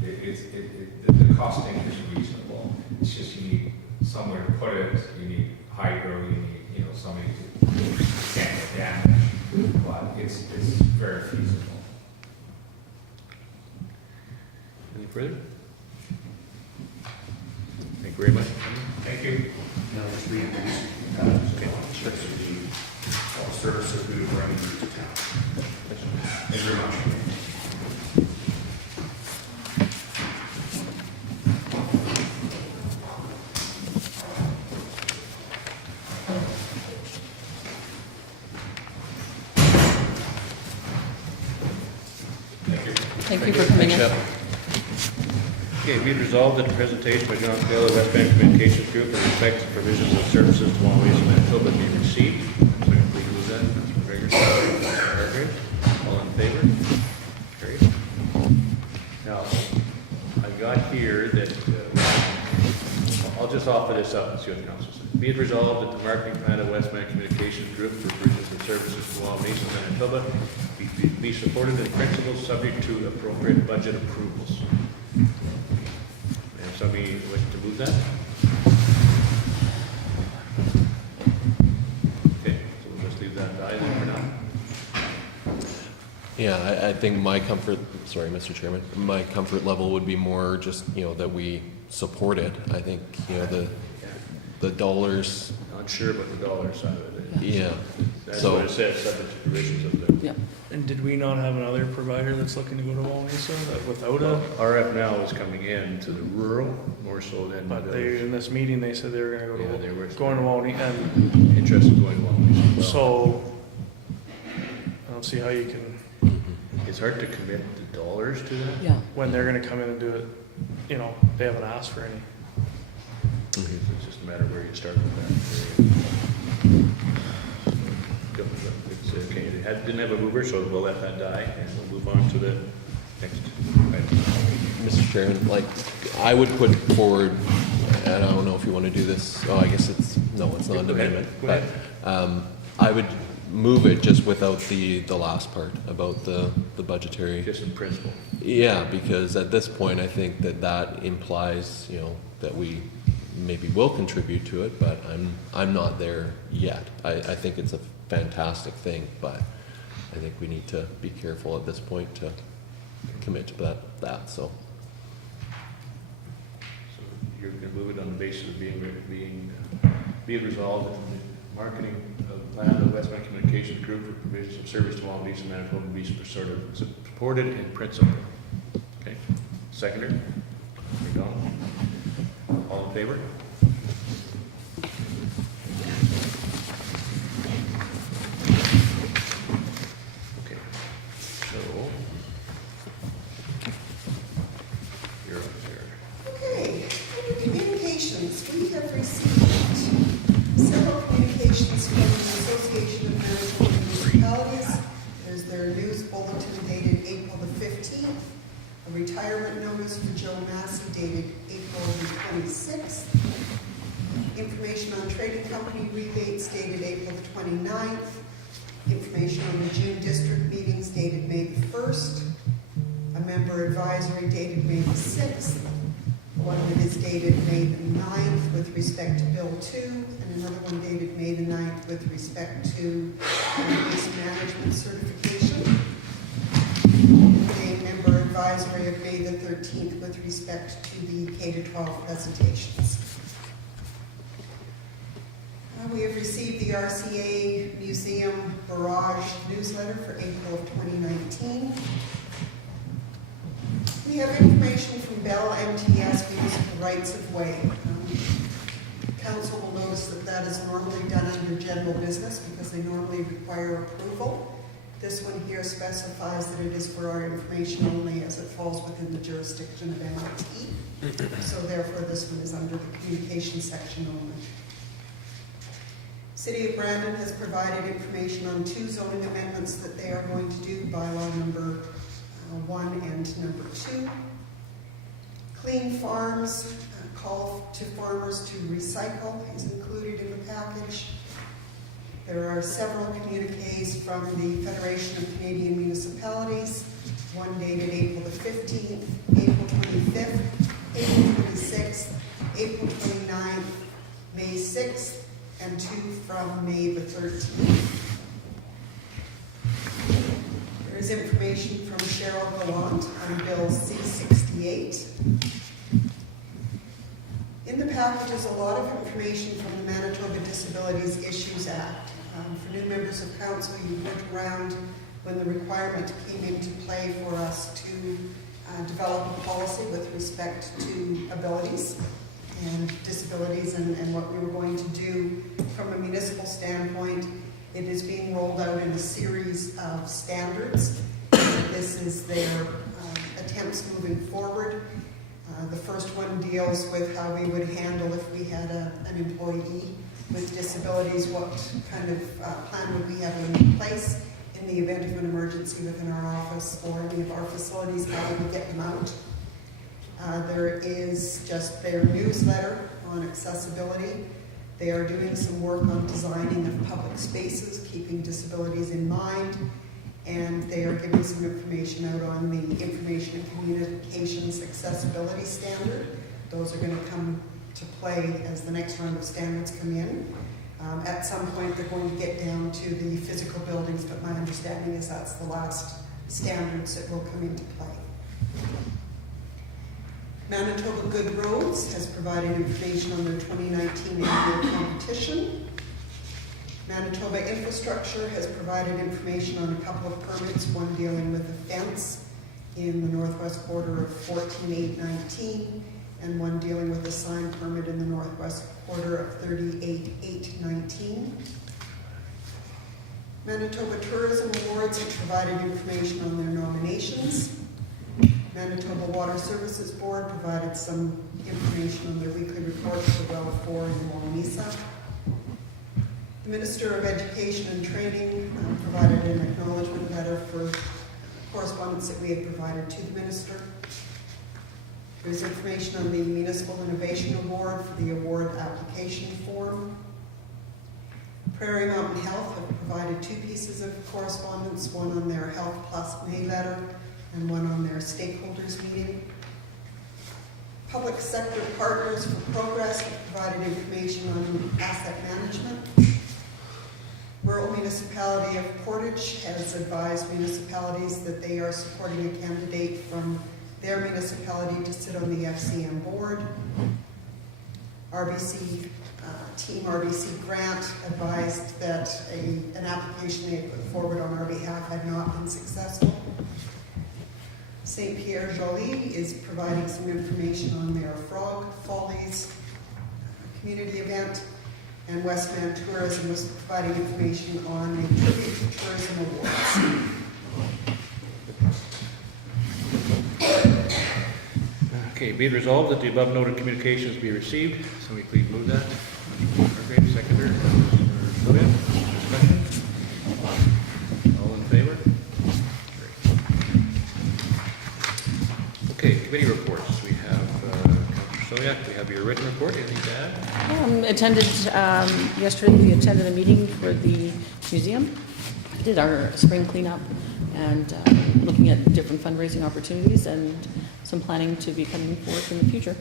The costing is reasonable. It's just you need somewhere to put it, you need hydro, you need, you know, somebody to stand the damage, but it's very feasible. Any further? Thank you very much. Thank you. Now, let's reintroduce all the services we bring to town. Thank you very much. Thank you for coming in. Thanks, Okay, be it resolved that the presentation by John Taylor, West Bank Communications Group, in respect to provisions of services to Wawanesa, Manitoba, be received. Second, please move that. Councilor Gregor, second. All in favor? Carried. Now, I've got here that, I'll just offer this up and see what the council says. Be it resolved that the marketing plan of West Bank Communications Group for provisions of services to Wawanesa, Manitoba be supported in principle, subject to appropriate budget approvals. And somebody wish to move that? Okay, so we'll just leave that die then for now. Yeah, I think my comfort, sorry, Mr. Chairman, my comfort level would be more just, that we support it. I think, the dollars, Not sure about the dollar side of it. yeah. That's So- what it says, subject to provisions of the. Yeah. And did we not have another provider that's looking to go to Wawanesa that without Well, a, RF now is coming in to the rural, more so than. but the they, village. in this meeting, they said they were gonna Yeah, go they to, were going to Wawanesa, and interested in going to Wawanesa as well. so I don't see how you can, It's hard to commit the dollars to that. Yeah. when they're gonna come in and do it, they haven't asked for any. It's just a matter of where you start with that. It's okay, didn't have a mover, so we'll let that die, and we'll move on to the next item. Mr. Chairman, I would put forward, and I don't know if you want to do this, I guess it's not Go an ahead. amendment, Go but, ahead. I would move it just without the last part about the budgetary. Just in principle. Yeah, because at this point, I think that implies, that we maybe will contribute to it, but I'm not there yet. I think it's a fantastic thing, but I think we need to be careful at this point to commit to that, so. So you're gonna move it on the basis of be it resolved that the marketing plan of West Bank Communications Group for provisions of service to Wawanesa, Manitoba be supported in principle. Okay, seconder? McDonald? All in favor? Okay, so you're up there. Okay, under communications, we have received several communications from the Association of Manitoba Municipalities. There's their news bulletin dated April the 15th, a retirement notice for Joe Massey dated April the 26th, information on trading company rebates dated April the 29th, information on the June district meetings dated May the 1st, a member advisory dated May the 6th, one that is dated May the 9th with respect to Bill 2, and another one dated May the 9th with respect to waste management certification. A member advisory of May the 13th with respect to the K-12 presentations. We have received the RCA Museum Barrage newsletter for April of 2019. We have information from Bell MTS Municipal Rights of Way. Council will notice that is normally done under general business because they normally require approval. This one here specifies that it is for our information only as it falls within the jurisdiction of MIT. So therefore, this one is under the communication section only. City of Brandon has provided information on 2 zoning amendments that they are going to do, bylaw number 1 and number 2. Clean Farms, call to farmers to recycle is included in the package. There are several communiques from the Federation of Canadian Municipalities, one dated April the 15th, April 25th, April 26th, April 29th, May 6th, and 2 from May the 13th. There is information from Cheryl Gallant on Bill C-68. In the package is a lot of information from the Manitoba Disabilities Issues Act. For new members of council, you went around when the requirement came into play for us to develop a policy with respect to abilities and disabilities and what we were going to do from a municipal standpoint. It is being rolled out in a series of standards. This is their first one deals with how we would handle if we had an employee with disabilities, what kind of plan would we have in place in the event of an emergency within our office or any of our facilities, how would we get them out. There is just their newsletter on accessibility. They are doing some work on designing of public spaces, keeping disabilities in mind, and they are giving some information out on the Information and Communications Accessibility Standard. Those are going to come to play as the next round of standards come in. At some point, they're going to get down to the physical buildings, but my understanding is that's the last standards that will come into play. Manitoba Good Roads has provided information on their 2019 annual competition. Manitoba Infrastructure has provided information on a couple of permits, one dealing with a fence in the northwest quarter of 14,819, and one dealing with a sign permit in the northwest quarter of 38,819. Manitoba Tourism Awards have provided information on their nominations. Manitoba Water Services Board provided some information on their weekly report for Well 4 in Wawanesa. The Minister of Education and Training provided an acknowledgement letter for correspondence that we had provided to the Minister. There's information on the Municipal Innovation Award for the award application form. Prairie Mountain Health have provided 2 pieces of correspondence, one on their Health Plus May letter and one on their stakeholders meeting. Public Sector Partners for Progress have provided information on asset management. Rural Municipality of Portage has advised municipalities that they are supporting a candidate from their municipality to sit on the FCM board. Team RBC Grant advised that an application they had put forward on our behalf had not been successful. St. Pierre Joly is providing some information on their Frog Follies community event, and Westman Tourism was providing information on the Tribute to Tourism Awards. Okay, be it resolved that the above noted communications be received. Somebody please move that. Hargraves, seconder. Sylvia, discussion? All in favor? Okay, committee reports. We have, Councillor Sylvia, we have your written report. Anything to add? Attended, yesterday we attended a meeting for the museum. Did our spring cleanup and looking at different fundraising opportunities and some planning to be coming forth in the future.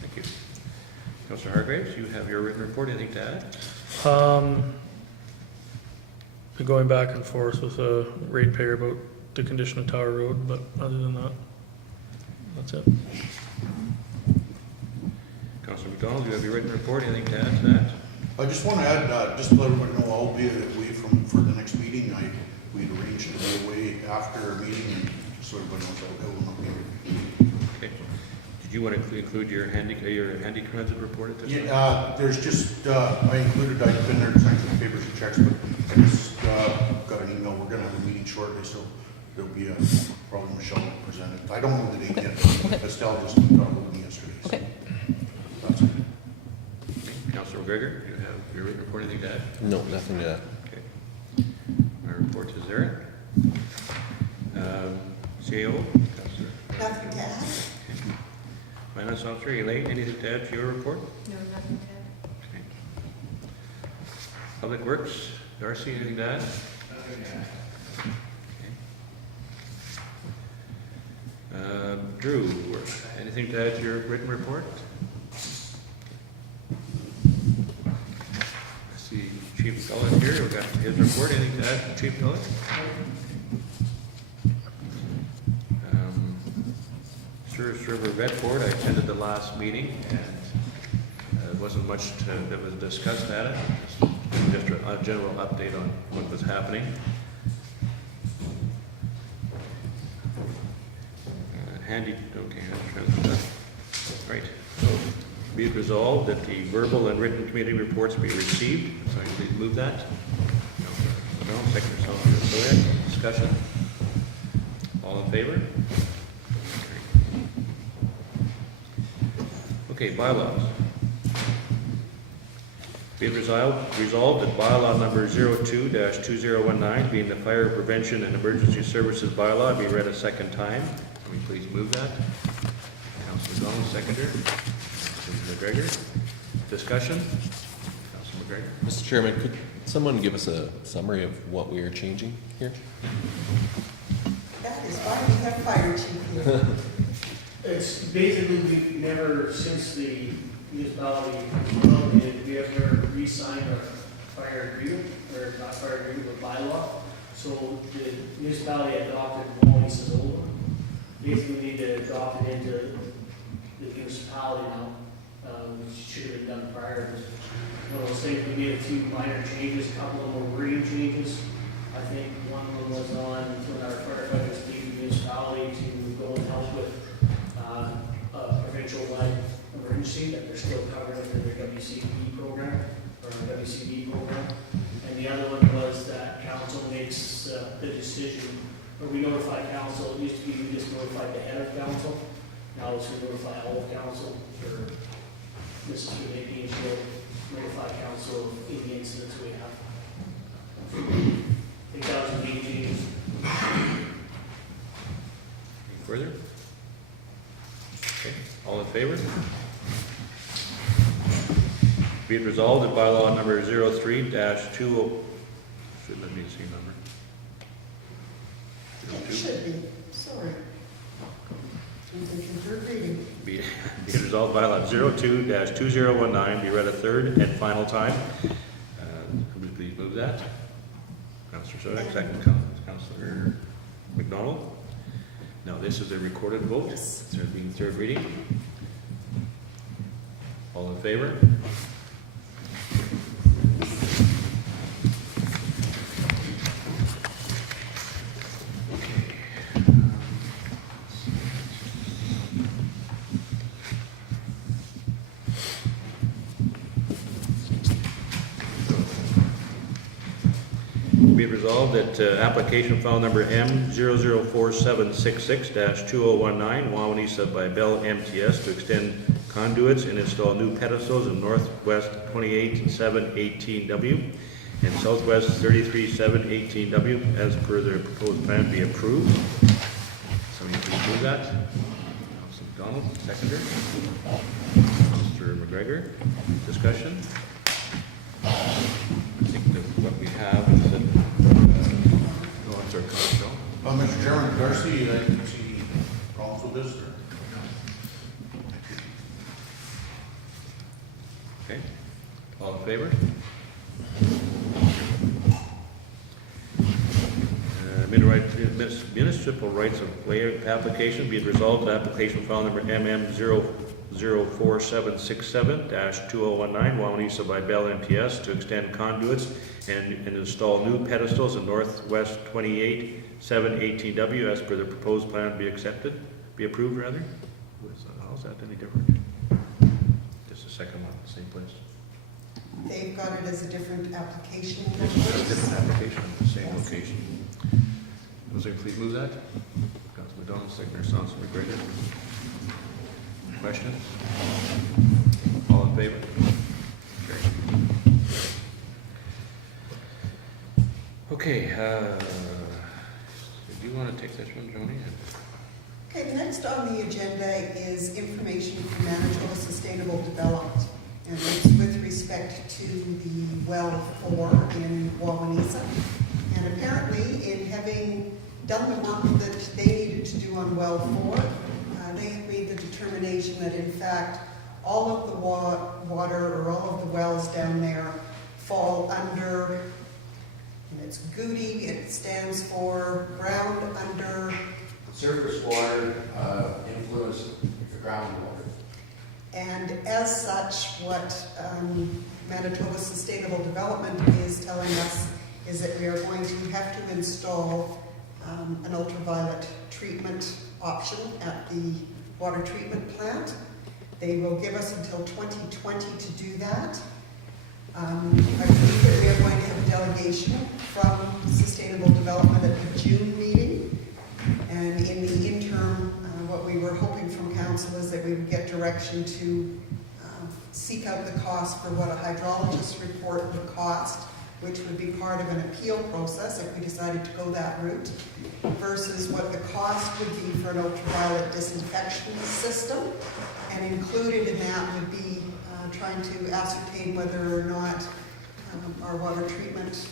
Thank you. Councillor Hargraves, you have your written report. Anything to add? Been going back and forth with a ratepayer about the condition of Tower Road, but other than that, that's it. Councillor McDonald, you have your written report. Anything to add to that? I just want to add, just to let everybody know, I'll be away for the next meeting. We'd arranged to be away after a meeting, and just so everybody knows I will not be here. Okay. Did you want to include your handy transit report at this time? Yeah, there's just, I included, I've been there trying to the papers and checks, but I just got an email. We're going to have a meeting shortly, so there'll be a problem Michelle will present it. I don't know the date yet. Okay. Estelle just got a hold of me yesterday. So Okay. that's it. Councillor McGregor, you have your written report. Anything to add? No, nothing to add. Okay. My report is there. CAO, Councillor. Nothing to add? Finance Officer, Elaine, anything to add to your report? No, nothing to add. Okay. Public Works, Darcy, anything to add? Okay. Drew, anything to add to your written report? I see Chief Gullet here, we've got his report. Anything to add from Chief Gullet? Stewart River Vet Board, I attended the last meeting, and there wasn't much that was discussed at it. Just a general update on what was happening. Right. So, be it resolved that the verbal and written committee reports be received. So I please move that. No, Secretary Solomon, discussion. All in favor? Okay, bylaws. Be it resolved that bylaw number 02-2019, being the Fire Prevention and Emergency Services bylaw, be read a second time. Can we please move that? Councilor Donald, seconder. Councilor McGregor. Discussion? Councilor McGregor. Mr. Chairman, could someone give us a summary of what we are changing here? That is why we have fire chief here. It's basically, we've never, since the municipality promulgated, we ever re-signed our fire agreement, or not fire agreement, but bylaw. So the municipality adopted Wawanesa's old one. Basically, we need to adopt it into the municipality now, which should have been done prior. One of those things, we made a few minor changes, a couple of more wording changes. I think one of them was on when our firefighters leave the municipality to go and help with a provincial-wide emergency, that they're still covered under their WCB program, or WCB program. And the other one was that council makes the decision, or we notify council. It used to be we just notified the head of council. Now it's we notify all of council, or this is for making sure notify council of any incidents we have. I think that was the main changes. Any further? Okay, all in favor? Be it resolved that bylaw number 03-20, should let me see number. It should be, sorry. I'm thinking third reading. Be it resolved bylaw 02-2019 be read a third and final time. Could we please move that? Councillor Sodak, second Councillor McDonald. Now, this is a recorded vote. Yes. It's being third reading. All in favor? Be it resolved that application file number M004766-2019, Wawanesa by Bell MTS to extend conduits and install new pedestals in northwest 28-718W and southwest 33-718W as per the proposed plan be approved. Somebody please move that. Councilor McDonald, seconder. Councilor McGregor, discussion. I think that what we have is that, no, I'm sorry, Councilor Bell. Mr. Chairman, Darcy, I can see problems with this, or? Okay, all in favor? Municipal rights of way application, be it resolved that application file number MM004767-2019, Wawanesa by Bell MTS to extend conduits and install new pedestals in northwest 28-718W as per the proposed plan be approved rather? How's that any different? Just the second one, same place. They've got it as a different application. It's a different application, the same location. Was there, please move that? Councilor McDonald, seconder, Councilor McGregor. Questions? All in favor? Great. Okay, do you want to take this one, Joni? Okay, the next on the agenda is information from Manitoba Sustainable Development. And it's with respect to the well 4 in Wawanesa. And apparently, in having done the work that they needed to do on well 4, they have made the determination that in fact, all of the water or all of the wells down there fall under, and it's GUDI, it stands for ground under. Surface water influence the groundwater. And as such, what Manitoba Sustainable Development is telling us is that we are going to have to install an ultraviolet treatment option at the water treatment plant. They will give us until 2020 to do that. I believe that we are going to have a delegation from Sustainable Development at the June meeting. And in the interim, what we were hoping from council is that we would get direction direction to seek out the cost for what a hydrologist report would cost, which would be part of an appeal process if we decided to go that route, versus what the cost would be for an ultraviolet disinfection system. And included in that would be trying to ascertain whether or not our water treatment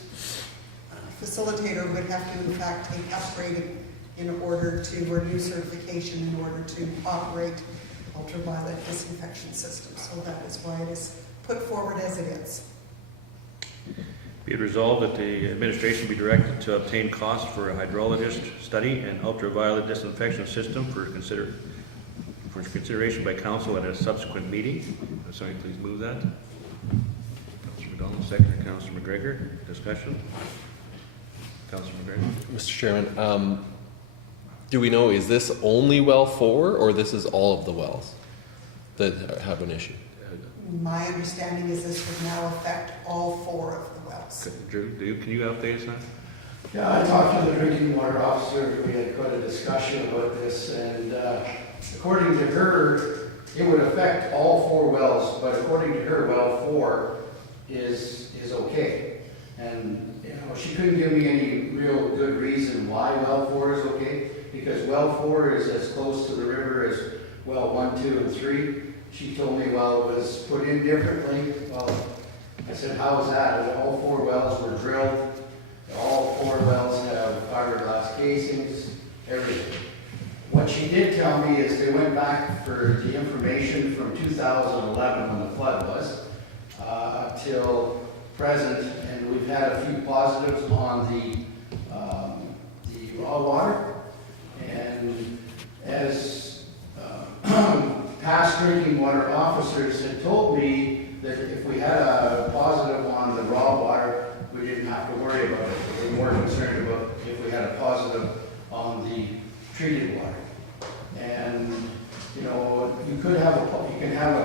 facilitator would have to in fact take upgraded in order to, or new certification in order to operate ultraviolet disinfection system. So that is why it is put forward as it is. Be it resolved that the administration be directed to obtain costs for a hydrologist study and ultraviolet disinfection system for consideration by council at a subsequent meeting. Would somebody please move that? Councilor McDonald, second. Councilor McGregor. Discussion. Councilor McGregor. Mr. Chairman, do we know, is this only well 4 or this is all of the wells that have an issue? My understanding is this would now affect all 4 of the wells. Drew, can you update us on that? Yeah, I talked to the drinking water officer, we had quite a discussion about this, and according to her, it would affect all 4 wells, but according to her, well 4 is okay. And, you know, she couldn't give me any real good reason why well 4 is okay, because well 4 is as close to the river as well 1, 2, and 3. She told me, well, it was put in differently. Well, I said, how is that? And all 4 wells were drilled. All 4 wells have fiberglass casings, everything. What she did tell me is they went back for the information from 2011 when the flood was, till present, and we've had a few positives on the raw water. And as past drinking water officers had told me that if we had a positive on the raw water, we didn't have to worry about it. We were more concerned about if we had a positive on the treated water. And, you know, you can have a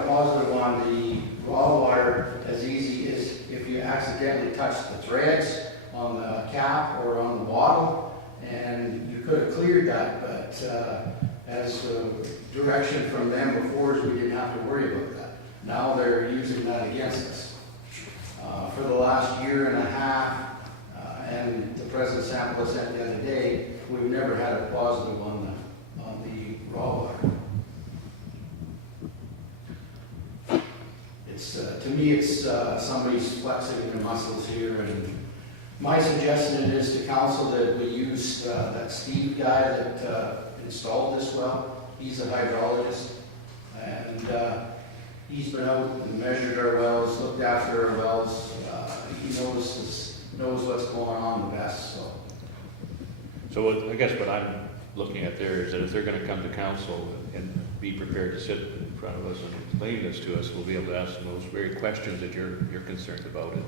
positive on the raw water as easy as if you accidentally touch the threads on the cap or on the bottle, and you could have cleared that, but as direction from them before, we didn't have to worry about that. Now they're using that against us. For the last year and a half, and the present sample I sent the other day, we've never had a positive on the raw water. It's to me, it's somebody's flexing their muscles here, and my suggestion is to council that we use that Steve guy that installed this well. He's a hydrologist, and he's been out and measured our wells, looked after our wells. He knows what's going on the best. So I guess what I'm looking at there is that if they're going to come to council and be prepared to sit in front of us and explain this to us, we'll be able to ask them those very questions that you're concerned about it.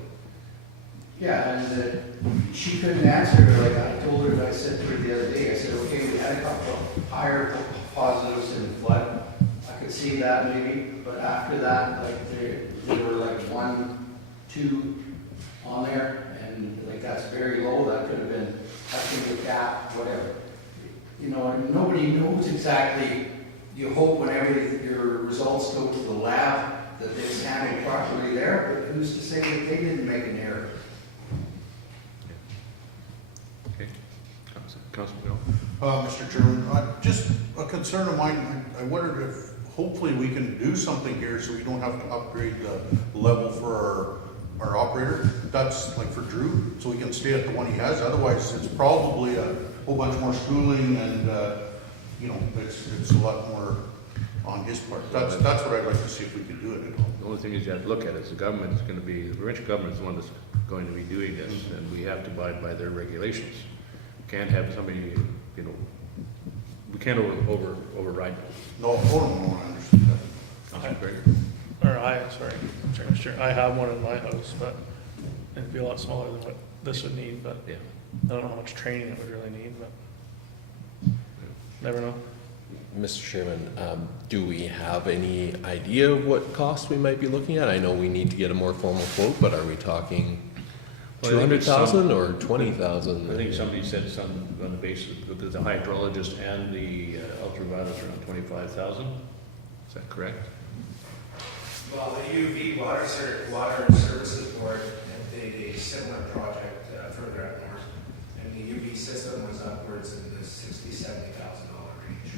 Yeah, and she couldn't answer. Like I told her, I said to her the other day, I said, okay, we had a couple of higher positives in the flood. I could see that maybe, but after that, like there were like 1, 2 on there, and like that's very low. That could have been touching the cap, whatever. You know, nobody knows exactly. You hope whenever your results go to the lab that they're standing properly there, but who's to say that they didn't make an error? Okay. Councilor Bill. Mr. Chairman, just a concern of mine, I wondered if hopefully we can do something here so we don't have to upgrade the level for our operator. That's like for Drew, so we can stay at the one he has. Otherwise, it's probably a whole bunch more schooling and, you know, it's a lot more on his part. That's what I'd like to see if we could do it at all. The only thing is you have to look at is the government's going to be, the provincial government's the one that's going to be doing this, and we have to abide by their regulations. Can't have somebody, you know, we can't override them. No, I understand that. Councilor Gregor. I have one in my house, but it'd be a lot smaller than what this would need, but Yeah. I don't know how much training it would really need, but never know. Mr. Chairman, do we have any idea of what cost we might be looking at? I know we need to get a more formal quote, but are we talking Well, I think it's some- 200,000 or 20,000? I think somebody said some on the basis, the hydrologist and the ultraviolet around 25,000. Is that correct? Well, the UV Water and Services Board did a similar project further up north, and the UV system was upwards in the $60,000-$70,000 range.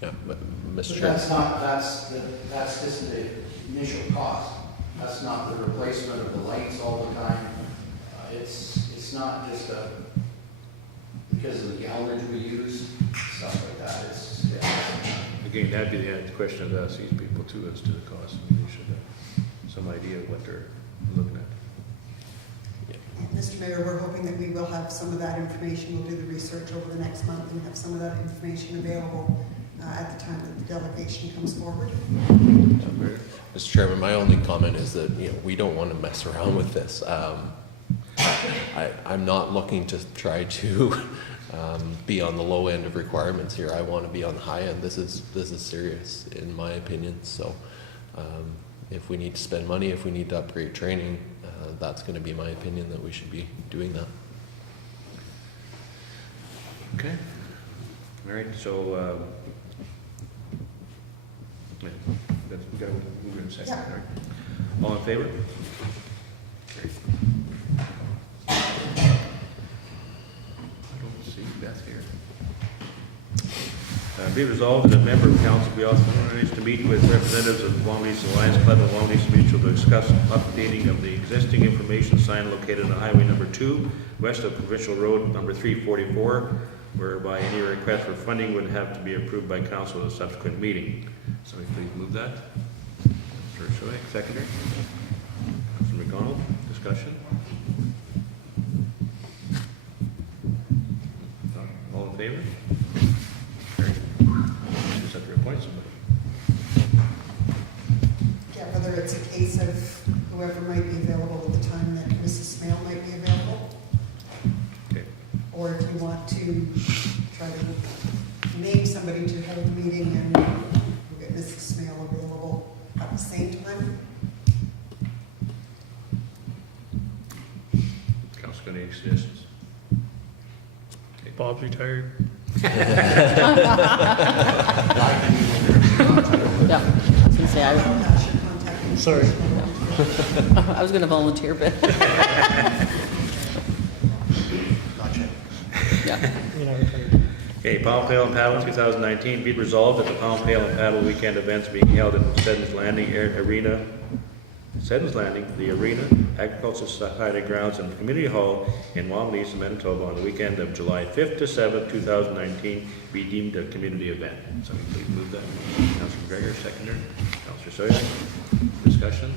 Yeah, but But Mr. Chair. that's just the initial cost. That's not the replacement of the lights all the time. It's not just because of the gallonage we use, stuff like that. Again, that'd be the question of us, these people too, as to the cost. I mean, they should have some idea of what they're looking at. And Mr. Mayor, we're hoping that we will have some of that information. We'll do the research over the next month and have some of that information available at the time that the delegation comes forward. Mr. Chairman, my only comment is that, we don't want to mess around with this. I'm not looking to try to be on the low end of requirements here. I want to be on the high end. This is serious, in my opinion. So, if we need to spend money, if we need to upgrade training, that's going to be my opinion that we should be doing that. Okay. All right, so, we got to move in a second. Yeah. All right. All in favor? Great. I don't see Beth here. Be resolved that a member of council be authorized to meet with representatives of Wawanesa Lions Club and Wawanesa Mutual to discuss updating of the existing information sign located on Highway number 2, west of Provincial Road number 344, whereby any request for funding would have to be approved by council at a subsequent meeting. Somebody please move that. Councilor Shoyak, seconder. Councilor McDonald, discussion. All in favor? Carried. Just have to appoint somebody. Yeah, whether it's a case of whoever might be available at the time that Mrs. Smale might be available, Okay. or if you want to try to name somebody to hold a meeting and we'll get Mrs. Smale available at the same time. Council got any suggestions? Bob's retired. Yeah, I was gonna say, Sorry. I was gonna volunteer, but. Yeah. You know, retired. Okay, Pound Pail and Paddle 2019, be it resolved that the Pound Pail and Paddle weekend events being held at Seddon's Landing Arena, the Arena, Agricultural Society Grounds and Community Hall in Wawanesa, Manitoba on the weekend of July 5th to 7th, 2019, be deemed a community event. Somebody please move that. Councilor McGregor, seconder. Councilor Sawyer, discussion.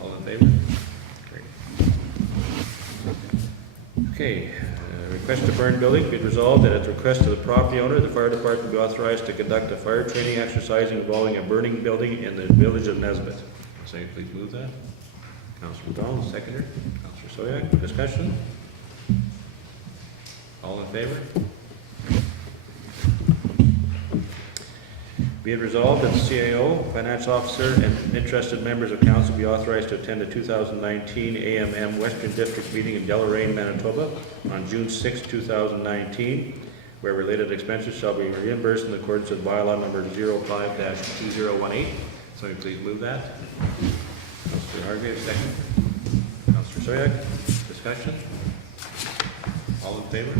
All in favor? Great. Okay, request to burn building, be it resolved that at the request of the property owner, the fire department be authorized to conduct a fire training exercise involving a burning building in the village of Nesbit. Somebody please move that. Councilor McDonald, seconder. Councilor Soyak, discussion. All in favor? Be it resolved that the CAO, financial officer, and interested members of council be authorized to attend the 2019 AMM Western District meeting in Deloraine, Manitoba on June 6, 2019, where related expenses shall be reimbursed in accordance with bylaw number 05-2018. Somebody please move that. Councilor Hargreaves, second. Councilor Soyak, discussion. All in favor?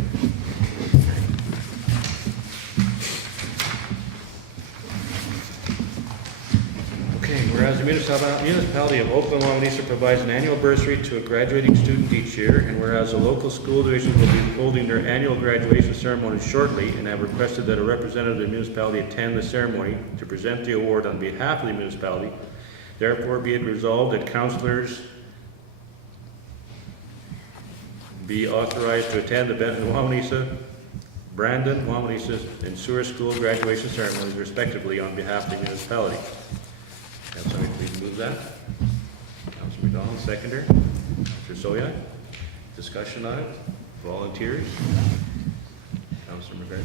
Okay, whereas the municipality of Oakland-Wawanesa provides an annual bursary to a graduating student each year, and whereas the local school divisions will be holding their annual graduation ceremony shortly and have requested that a representative of the municipality attend the ceremony to present the award on behalf of the municipality, therefore be it resolved that councillors be authorized to attend the Wawanesa, Brandon, Wawanesa, and Sewer School graduation ceremonies respectively on behalf of the municipality. Can somebody please move that? Councilor McDonald, seconder. Councilor Soya, discussion on it? Volunteers? Councilor McGregor.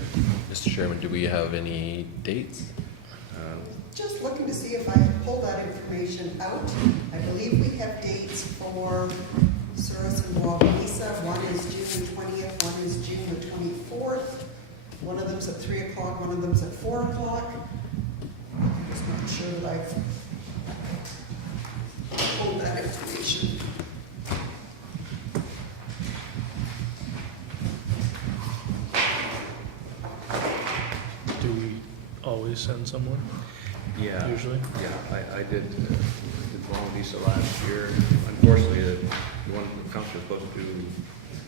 Mr. Chairman, do we have any dates? Just looking to see if I have pulled that information out. I believe we have dates for Souris and Wawanesa. One is June the 20th, one is June the 24th, One of them's at 3 o'clock, one of them's at 4 o'clock. I'm just not sure that I've pulled that information. Do we always send someone, Yeah. usually? Yeah, I did Wawanesa last year. Unfortunately, the one the council was supposed to do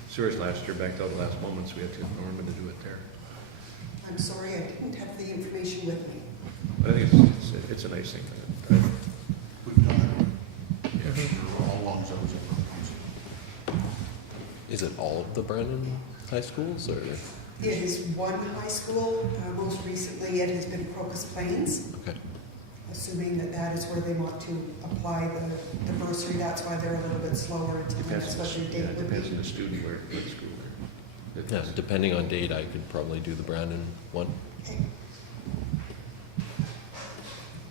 sewers last year backed out at the last moment, so we had to Norman to do it there. I'm sorry, I didn't have the information with me. But I think it's a nice thing. We've done it. Yeah, for all along as I was over council. Is it all of the Brandon high schools, or? It is one high school, most recently it has been Crocus Plains, Okay. assuming that that is where they want to apply the bursary, that's why they're a little bit slower in telling Depends us on what their the, date yeah, would depends on be. the student where, what school they're. Yeah, depending on date, I could probably do the Brandon one. Okay.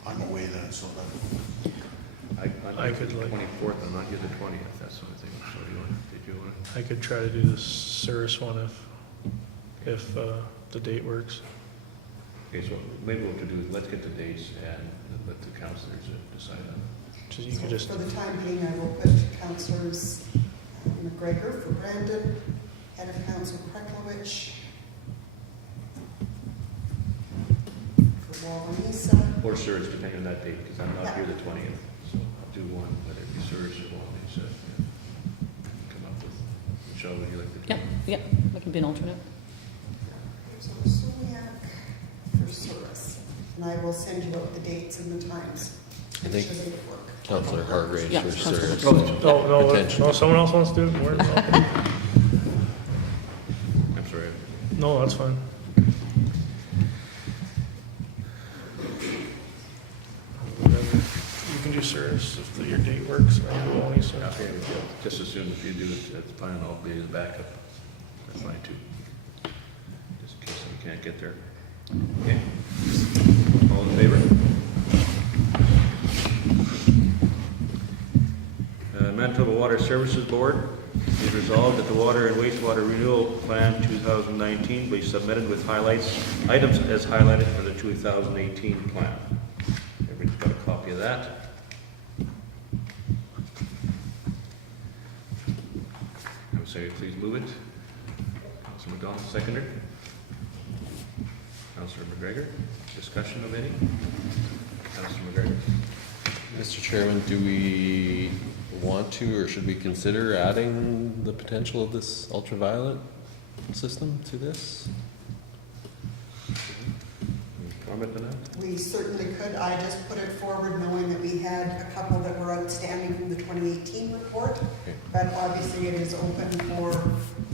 I'm away then, so that, I could, like- 24th, I'm not here the 20th, that sort of thing. So do you want, did you want I could try to do the Cirrus one if the date works. Okay, so maybe what to do is let's get the dates and let the councilors decide on it. So you could just, For the time being, I will put councillors McGregor for Brandon, head of council Kreklovich for Wawanesa. Or Surge, depending on that date, because I'm not here the 20th, so I'll do one, whether it be Surge or Wawanesa. Come up with, Michelle, would you like to do? Yeah, yeah, I can be an alternate. There's Osoniak for Souris. And I will send you out the dates and the times. I think Make sure they work. Councillor Hargraves Yeah, for Councillor Surrey. no, Potentially. no, someone else wants to do it, more than welcome. I'm sorry. No, that's fine. Whatever. You can do Cirrus if your date works, and I do only, so. Okay, just as soon as you do it, that's fine, I'll be the backup. That's fine too. Just in case we can't get there. Okay. All in favor? Manitoba Water Services Board, is resolved that the Water and Wastewater Renewal Plan 2019 be submitted with items as highlighted for the 2018 plan. Everybody's got a copy of that. I would say please move it. Councilor McDonald, seconder. Councilor McGregor, discussion of any? Councilor McGregor. Mr. Chairman, do we want to or should we consider adding the potential of this ultraviolet system to this? Comment on that? We certainly could. I just put it forward knowing that we had a couple that were outstanding from the 2018 report. Okay. But obviously it is open for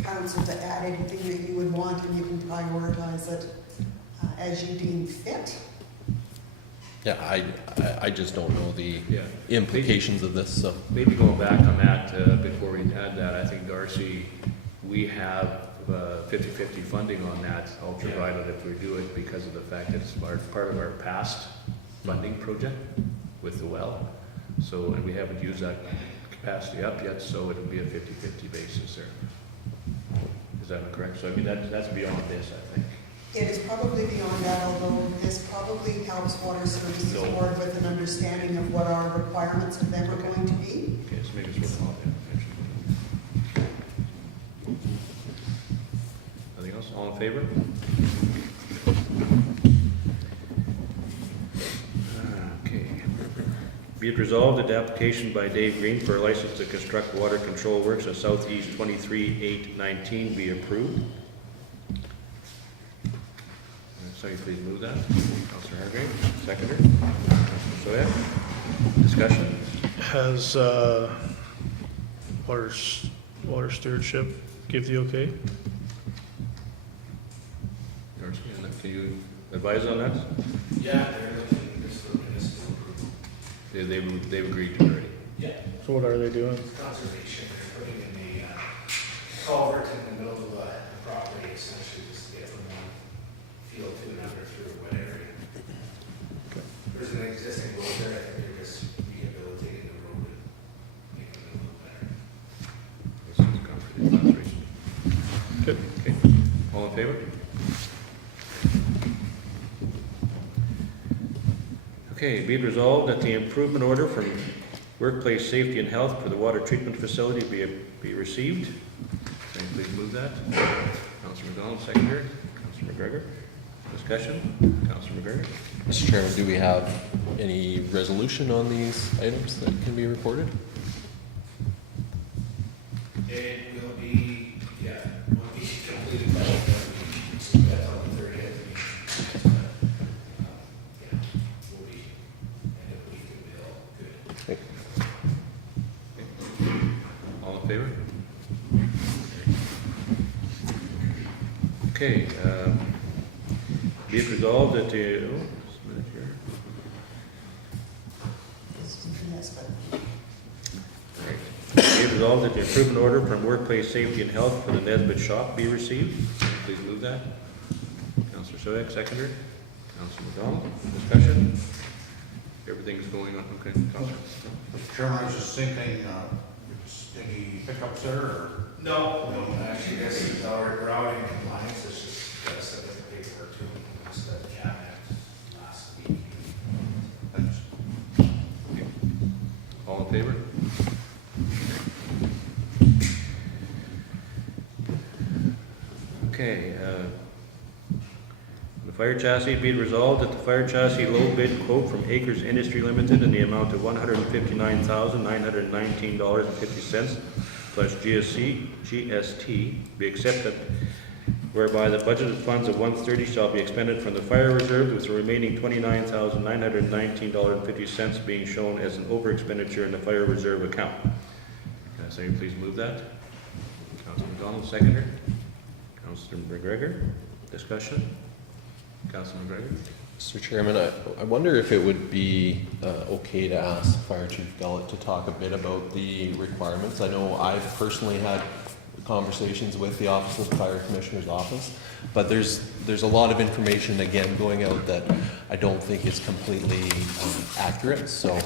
council to add anything that you would want and you can prioritize it as you deem fit. Yeah, I just don't know the Yeah. implications of this, so. Maybe going back on that, before we add that, I think Darcy, we have 50/50 funding on that ultraviolet if we do it because of the fact that it's part of our past funding project with the well. So, and we haven't used that capacity up yet, so it'll be a 50/50 basis there. Is that correct? So I mean, that's beyond this, I think. It is probably beyond that, although this probably helps Water Services Board with an understanding of what our requirements of them are going to be. Okay, so maybe it's worth all that. Nothing else? All in favor? Okay. Be it resolved that the application by Dave Green for a license to construct water control works at Southeast 23-819 be approved. Somebody please move that. Councilor Hargrave, seconder. Councilor Soya. Discussion? Has water stewardship give the okay? Darcy, can you advise on that? Yeah, they're looking, this for municipal approval. They've agreed to it already. Yeah. So what are they doing? Conservation, they're putting in a culvert in the middle of the property, essentially just to get from one field to another through one area. There's an existing road there, I think they're just rehabilitating the road and making it a little better. This is conservation. Good. Okay. All in favor? Okay, be it resolved that the improvement order from Workplace Safety and Health for the water treatment facility be received. Can you please move that? Councilor McDonald, seconder. Councilor McGregor. Discussion. Councilor McGregor. Mr. Chairman, do we have any resolution on these items that can be reported? It will be, yeah, will be completed by that's on the 30th. Yeah, will be, and it will be all good. All in favor? Okay, be it resolved that the, oh, just a minute here. Be it resolved that the improvement order from Workplace Safety and Health for the Nesbitt shop be received. Please move that. Councilor Soyak, seconder. Councilor McDonald, discussion. Everything's going on, okay. Councilor. Mr. Chairman, I was just thinking, any pickups there, or? No, actually, this is we're out in compliance, it's just got to submit the paperwork to them, just at the cabinet last week. Thanks. All in favor? Okay, the fire chassis, be it resolved that the fire chassis low bid quote from Acres Industry Limited in the amount of $159,919.50 plus GST be accepted, whereby the budgeted funds of $130 shall be expended from the fire reserve, with the remaining $29,919.50 being shown as an over expenditure in the fire reserve account. Can I say please move that? Councilor McDonald, seconder. Councilor McGregor, discussion. Councilor McGregor. Mr. Chairman, I wonder if it would be okay to ask Fire Chief Gullett to talk a bit about the requirements. I know I've personally had conversations with the Office of the Fire Commissioner's office, but there's a lot of information again going out that I don't think is completely accurate. So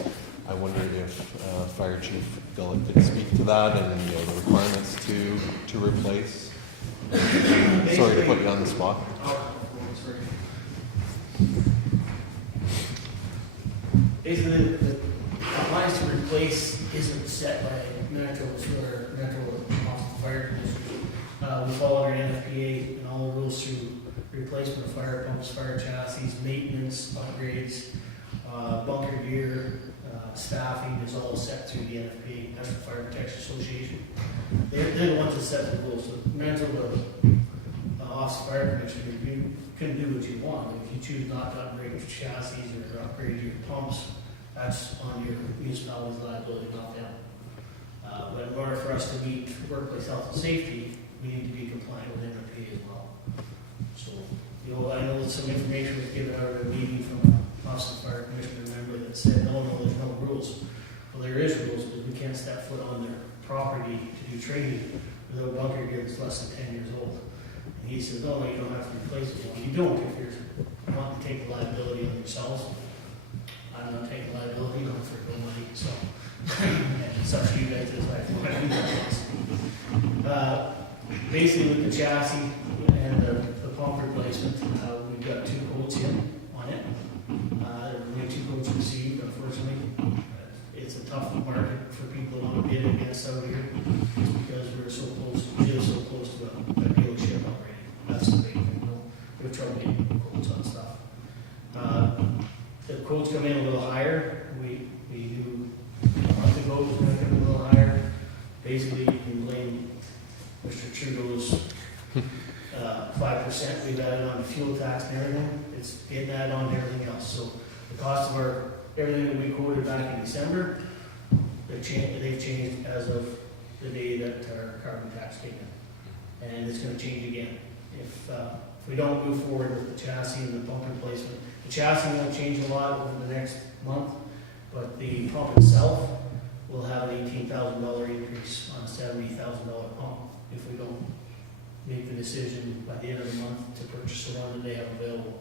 I wondered if Fire Chief Gullett could speak to that and the requirements to replace. Sorry to put you on the spot. Basically, the compliance to replace isn't set by Manitoba or Manitoba Office of Fire Commissioners. We follow our NFPA and all the rules through replacement of fire pumps, fire chassis, maintenance, upgrades, bunker gear, staffing is all set through the NFPA, National Fire Protection Association. They're the ones that set the rules. So Manitoba Office of Fire Commissioner, you can do what you want. If you choose not to upgrade your chassis or upgrade your pumps, that's on your municipality's liability, not them. But in order for us to meet workplace health and safety, we need to be compliant with NFPA as well. So, I know that some information was given out at a meeting from an Office of Fire Commissioner member that said, no, there's no rules. Well, there is rules, because we can't step foot on their property to do training without a bunker gear that's less than 10 years old. And he says, oh, no, you don't have to replace it. Well, you don't if you want to take the liability on yourselves. I'm not taking liability, not for no money, so it's up to you guys to decide what to do. Basically, with the chassis and the pump replacement, we've got 2 quotes in on it. There were only 2 quotes received, unfortunately. It's a tough market for people that want to bid against out here, because we're so close, to a dealership already. That's the big thing. We have trouble getting quotes on stuff. The quotes come in a little higher. We knew a month ago it was going to come in a little higher. Basically, you can blame Mr. Trudeau's 5% we've added on the fuel tax and everything. It's getting added on to everything else. So the cost of everything that we quoted back in December, they've changed as of the day that our carbon tax came in. And it's going to change again. If we don't move forward with the chassis and the pump replacement, the chassis won't change a lot over the next month, but the pump itself will have an $18,000 increase on a $70,000 pump if we don't make the decision by the end of the month to purchase the one that they have available.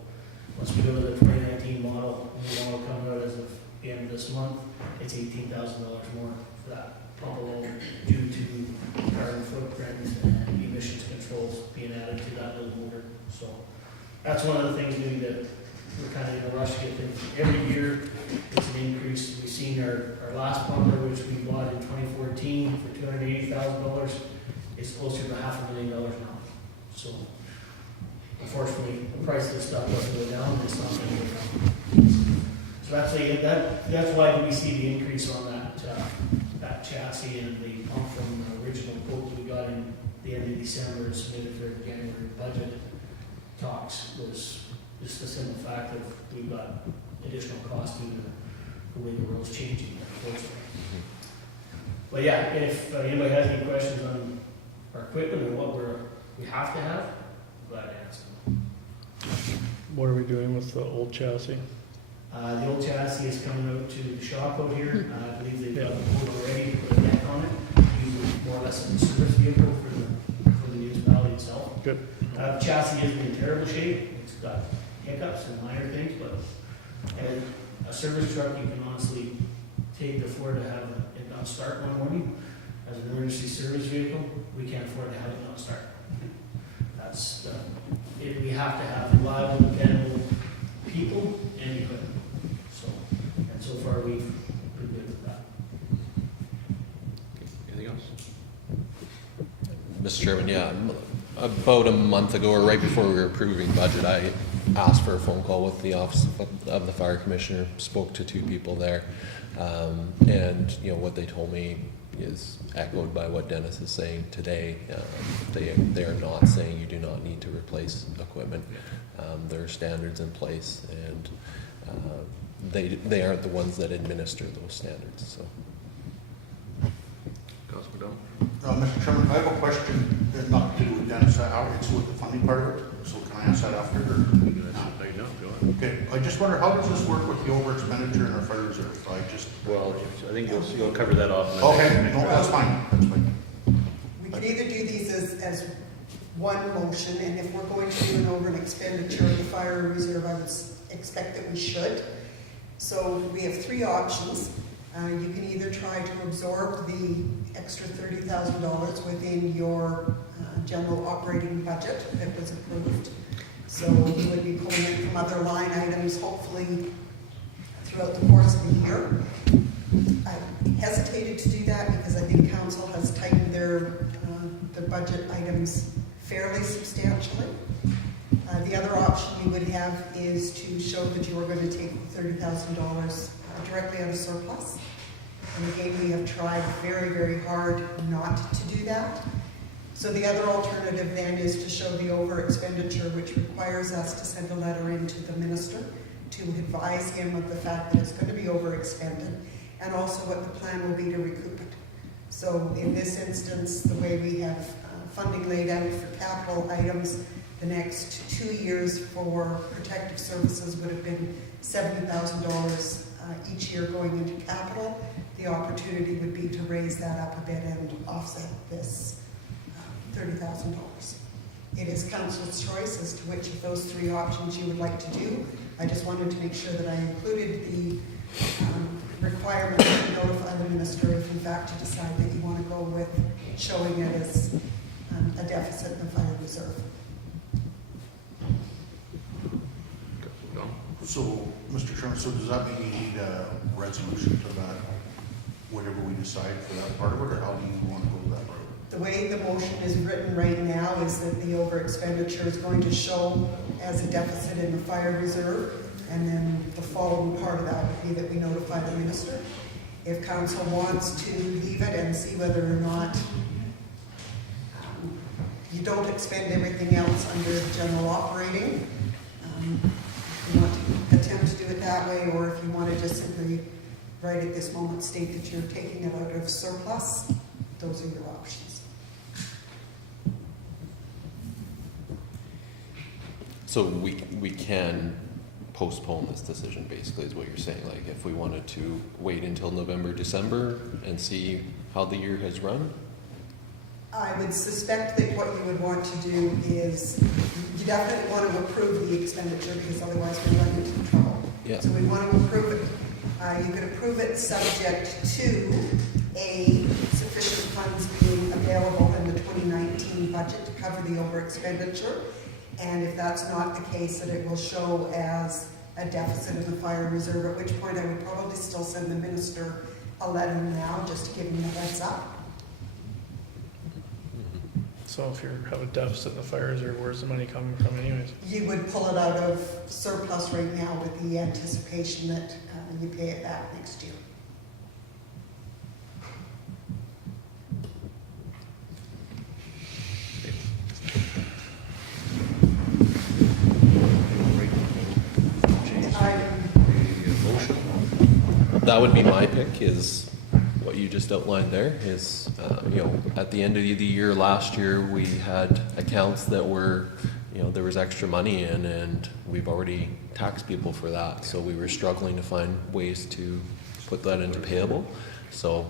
Once we go to the 2019 model, and the model coming out as of the end of this month, it's $18,000 more for that pump alone, due to carbon footprint and emissions controls being added to that little motor. So that's one of the things maybe that we're kind of in a rush to get things. Every year, it's an increase. We've seen our last pumper, which we bought in 2014 for $280,000, is closer to $500,000 now. So unfortunately, the price of the stuff doesn't go down, it's not going to go down. So that's why we see the increase on that chassis and the pump from the original quote we got in the end of December and submitted for January budget talks, was just the simple fact that we've got additional cost due to the way the world's changing, unfortunately. But yeah, if anybody has any questions on our equipment and what we have to have, I'm glad to answer them. What are we doing with the old chassis? The old chassis is coming out to the shop out here. I believe they've got the board already to put a deck on it. Usually more or less a service vehicle for the municipality itself. Good. The chassis isn't in terrible shape. It's got hiccups and minor things, but as a service truck, you can honestly take the floor to have it not start one morning. As an emergency service vehicle, we can't afford to have it not start. That's we have to have reliable, dependable people and equipment. And so far we've been good with that. Anything else? Mr. Chairman, yeah, about a month ago, or right before we were approving budget, I asked for a phone call with the office of the fire commissioner, spoke to two people there, and what they told me is echoed by what Dennis is saying today. They are not saying you do not need to replace equipment. There are standards in place, and they aren't the ones that administer those standards. So, Councilor Down? Mr. Chairman, I have a question, not to do with Dennis, it's with the funding part of it, so can I ask that after? Or? You can answer it right now if you want. Okay, I just wonder, how does this work with the over expenditure in our fire reserve? Well, I think you'll cover that off. in the Okay, next- no, that's fine, that's fine. We can either do these as one motion, and if we're going to do an over an expenditure of the fire reserve, I would expect that we should. So we have three options. You can either try to absorb the extra $30,000 within your general operating budget that was approved. So you would be pulling it from other line items, hopefully throughout the course of the year. I hesitated to do that because I think council has tightened their budget items fairly substantially. The other option you would have is to show that you are going to take $30,000 directly out of surplus. And again, we have tried very, very hard not to do that. So the other alternative then is to show the over expenditure, which requires us to send a letter in to the minister to advise him of the fact that it's going to be over expended, and also what the plan will be to recoup it. So in this instance, the way we have funding laid out for capital items, the next 2 years for protective services would have been $70,000 each year going into capital. The opportunity would be to raise that up a bit and offset this $30,000. It is council's choice as to which of those three options you would like to do. I just wanted to make sure that I included the requirement to notify the minister if in fact you decide that you want to go with showing it as a deficit in the fire reserve. So, Mr. Chairman, so does that mean you need a resolution to that, whatever we decide for that part of it, or how do you want to go that route? The way the motion is written right now is that the over expenditure is going to show as a deficit in the fire reserve, and then the following part of that would be that we notify the minister. If council wants to leave it and see whether or not you don't expend everything else under the general operating, if you want to attempt to do it that way, or if you want to just simply right at this moment state that you're taking it out of surplus, those are your options. so we can postpone this decision, basically, is what you're saying. Like, if we wanted to wait until November, December, and see how the year has run. I would suspect that what you would want to do is, you definitely want to approve the expenditure because otherwise we're running into trouble. Yeah. So we want to approve it. You could approve it subject to sufficient funds being available in the 2019 budget to cover the over expenditure. And if that's not the case, that it will show as a deficit in the fire reserve, at which point I would probably still send the minister a letter now, just to give him the heads up. So if you have a deficit in the fire reserve, where's the money coming from anyways? You would pull it out of surplus right now with the anticipation that you pay it back next year. That would be my pick, is what you just outlined there, is, at the end of the year, last year, we had accounts that were, there was extra money in, and we've already taxed people for that, so we were struggling to find ways to put that into payable. So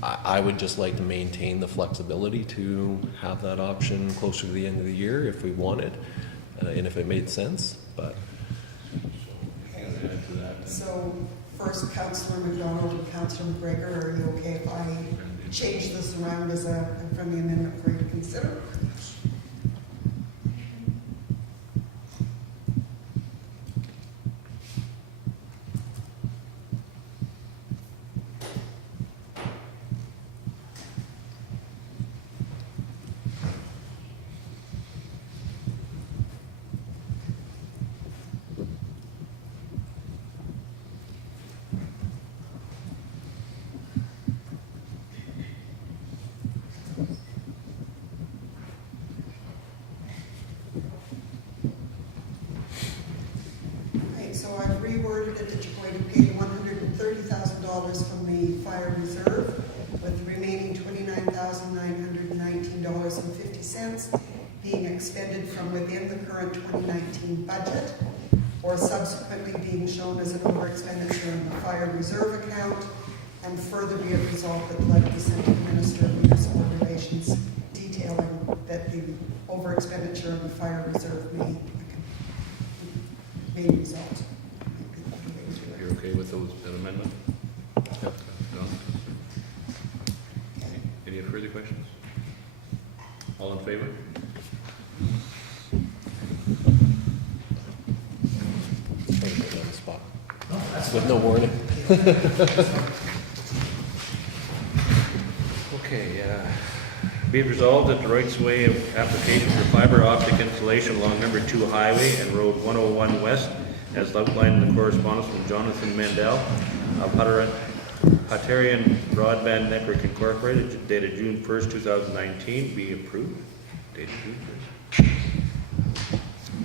I would just like to maintain the flexibility to have that option closer to the end of the year if we wanted, and if it made sense, but. So first, Councillor McDonald and Councillor McGregor, are you okay if I change this around as a friendly amendment for you to consider? So I've reworded it that you're going to pay $130,000 from the fire reserve, with the remaining $29,919.50 being expended from within the current 2019 budget, or subsequently being shown as an over expenditure in the fire reserve account, and further be it resolved that the letter be sent to the Minister of Municipal Relations detailing that the over expenditure of the fire reserve may result. You're okay with that amendment? Yep. Don? Any further questions? All in favor? On the spot. With no warning. Okay, be it resolved that the rights of way of application for fiber optic installation along number 2 highway and road 101 west, as outlined in the correspondence from Jonathan Mendel of Hatarian Broadband Network Incorporated, dated June 1st, 2019, be approved. Dated June 1st.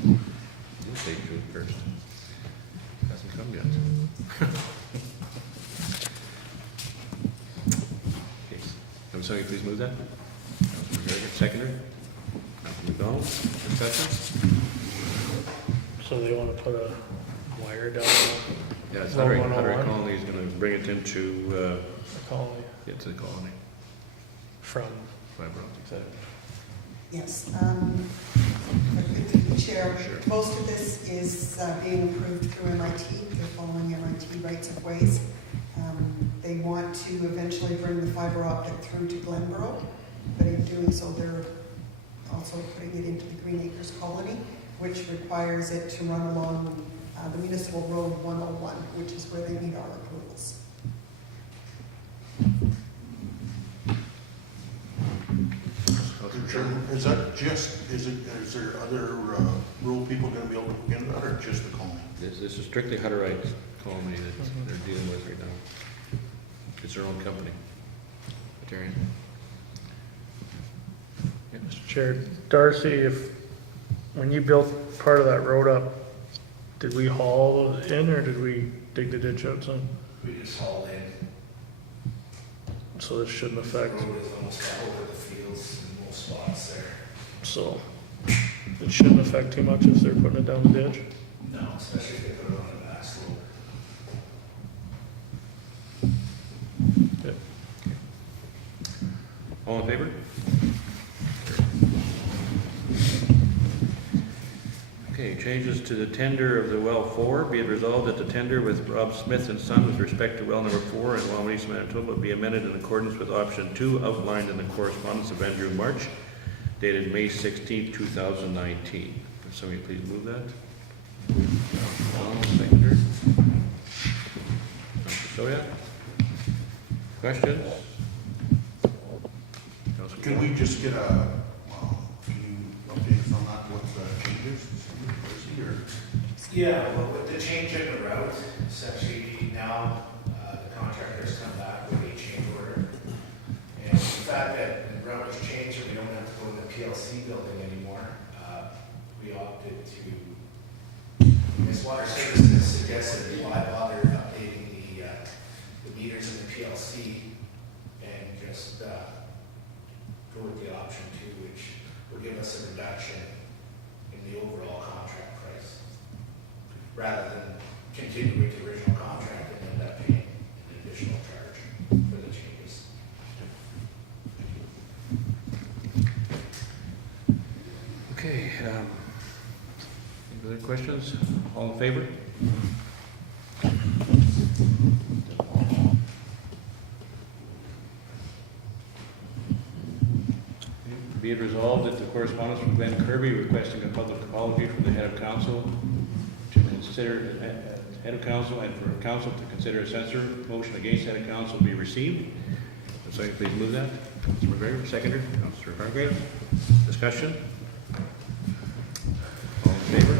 You say June 1st. Hasn't come yet. Okay. Can somebody please move that? Councilor McGregor, seconder. Councilor McDonald, discussion? So they want to put a wire down Yeah, it's Road Hunter 101. Colony is gonna bring it into, the colony into the colony, from, fiber optic. Yes. Chair, most of this is being approved through MIT. They're following MIT rights of ways. They want to eventually bring the fiber optic through to Glenboro, but in doing so, they're also putting it into the Green Acres colony, which requires it to run along the municipal road 101, which is where they meet our approvals. Mr. Chairman, is that just, is there other rural people going to be able to look into that, or just the colony? This is strictly Hutterite colony that they're dealing with right now. It's their own company. Hatarian. Mr. Chair, Darcy, when you built part of that road up, did we haul it in or did we dig the ditch out some? We just hauled in. So this shouldn't The affect, road is almost all over the fields in most spots there. so it shouldn't affect too much if they're putting it down the ditch? No, especially if they put it on the back slope. All in favor? Okay, changes to the tender of the well 4. Be it resolved that the tender with Rob Smith and Son with respect to well number 4 in Wawanesa, Manitoba be amended in accordance with option 2 outlined in the correspondence of Andrew March, dated May 16, 2019. Would somebody please move that? Second. Soya? Questions? Councilor Can we just get a, can you update us on that, what the changes, or? Yeah, well, with the change in the route, essentially now, the contractor's come back with a change order. And the fact that the route was changed and we don't have to go in the PLC building anymore, we opted to, Miss Water Services suggested why bother updating the meters in the PLC and just, go with the option two, which will give us a reduction in the overall contract price, rather than continue with the original contract and end up paying an additional charge for the changes. Okay, any other questions? All in favor? Be it resolved that the correspondence from Glenn Kirby requesting a public apology from the head of council to consider, head of council and for council to consider a censure motion against head of council be received. If somebody please move that. Councilor McGregor, seconder. Councilor Hargrave. Discussion? All in favor?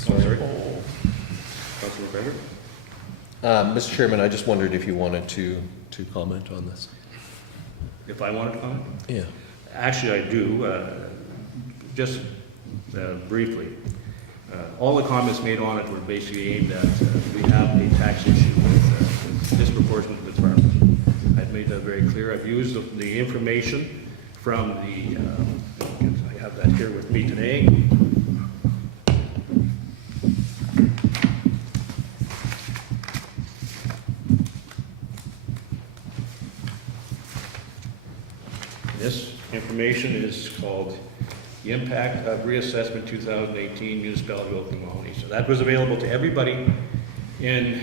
Sorry. Councilor McGregor? Mr. Chairman, I just wondered if you wanted to comment on this. If I wanted to comment? Yeah. Actually, I do, just briefly. All the comments made on it were basically aimed at, we have a tax issue with disproportionate with farmers. I've made that very clear. I've used the information from the, I have that here with me today. This information is called the Impact of Reassessment 2018 Municipality of Oakland-Wawanesa. That was available to everybody in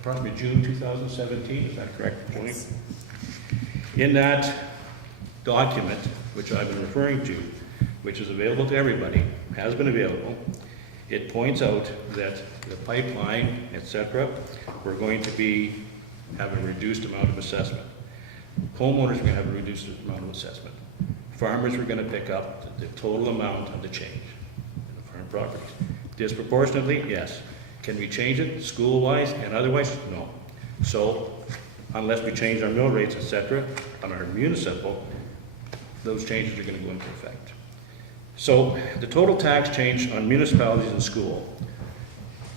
approximately June 2017, is that correct, Julie? In that document, which I've been referring to, which is available to everybody, has been available, it points out that the pipeline, etc., we're going to have a reduced amount of assessment. Homeowners are going to have a reduced amount of assessment. Farmers are going to pick up the total amount of the change in the farm properties. Disproportionately, yes. Can we change it school-wise and otherwise? No. So unless we change our mill rates, etc., on our municipal, those changes are going to go into effect. So the total tax change on municipalities and school,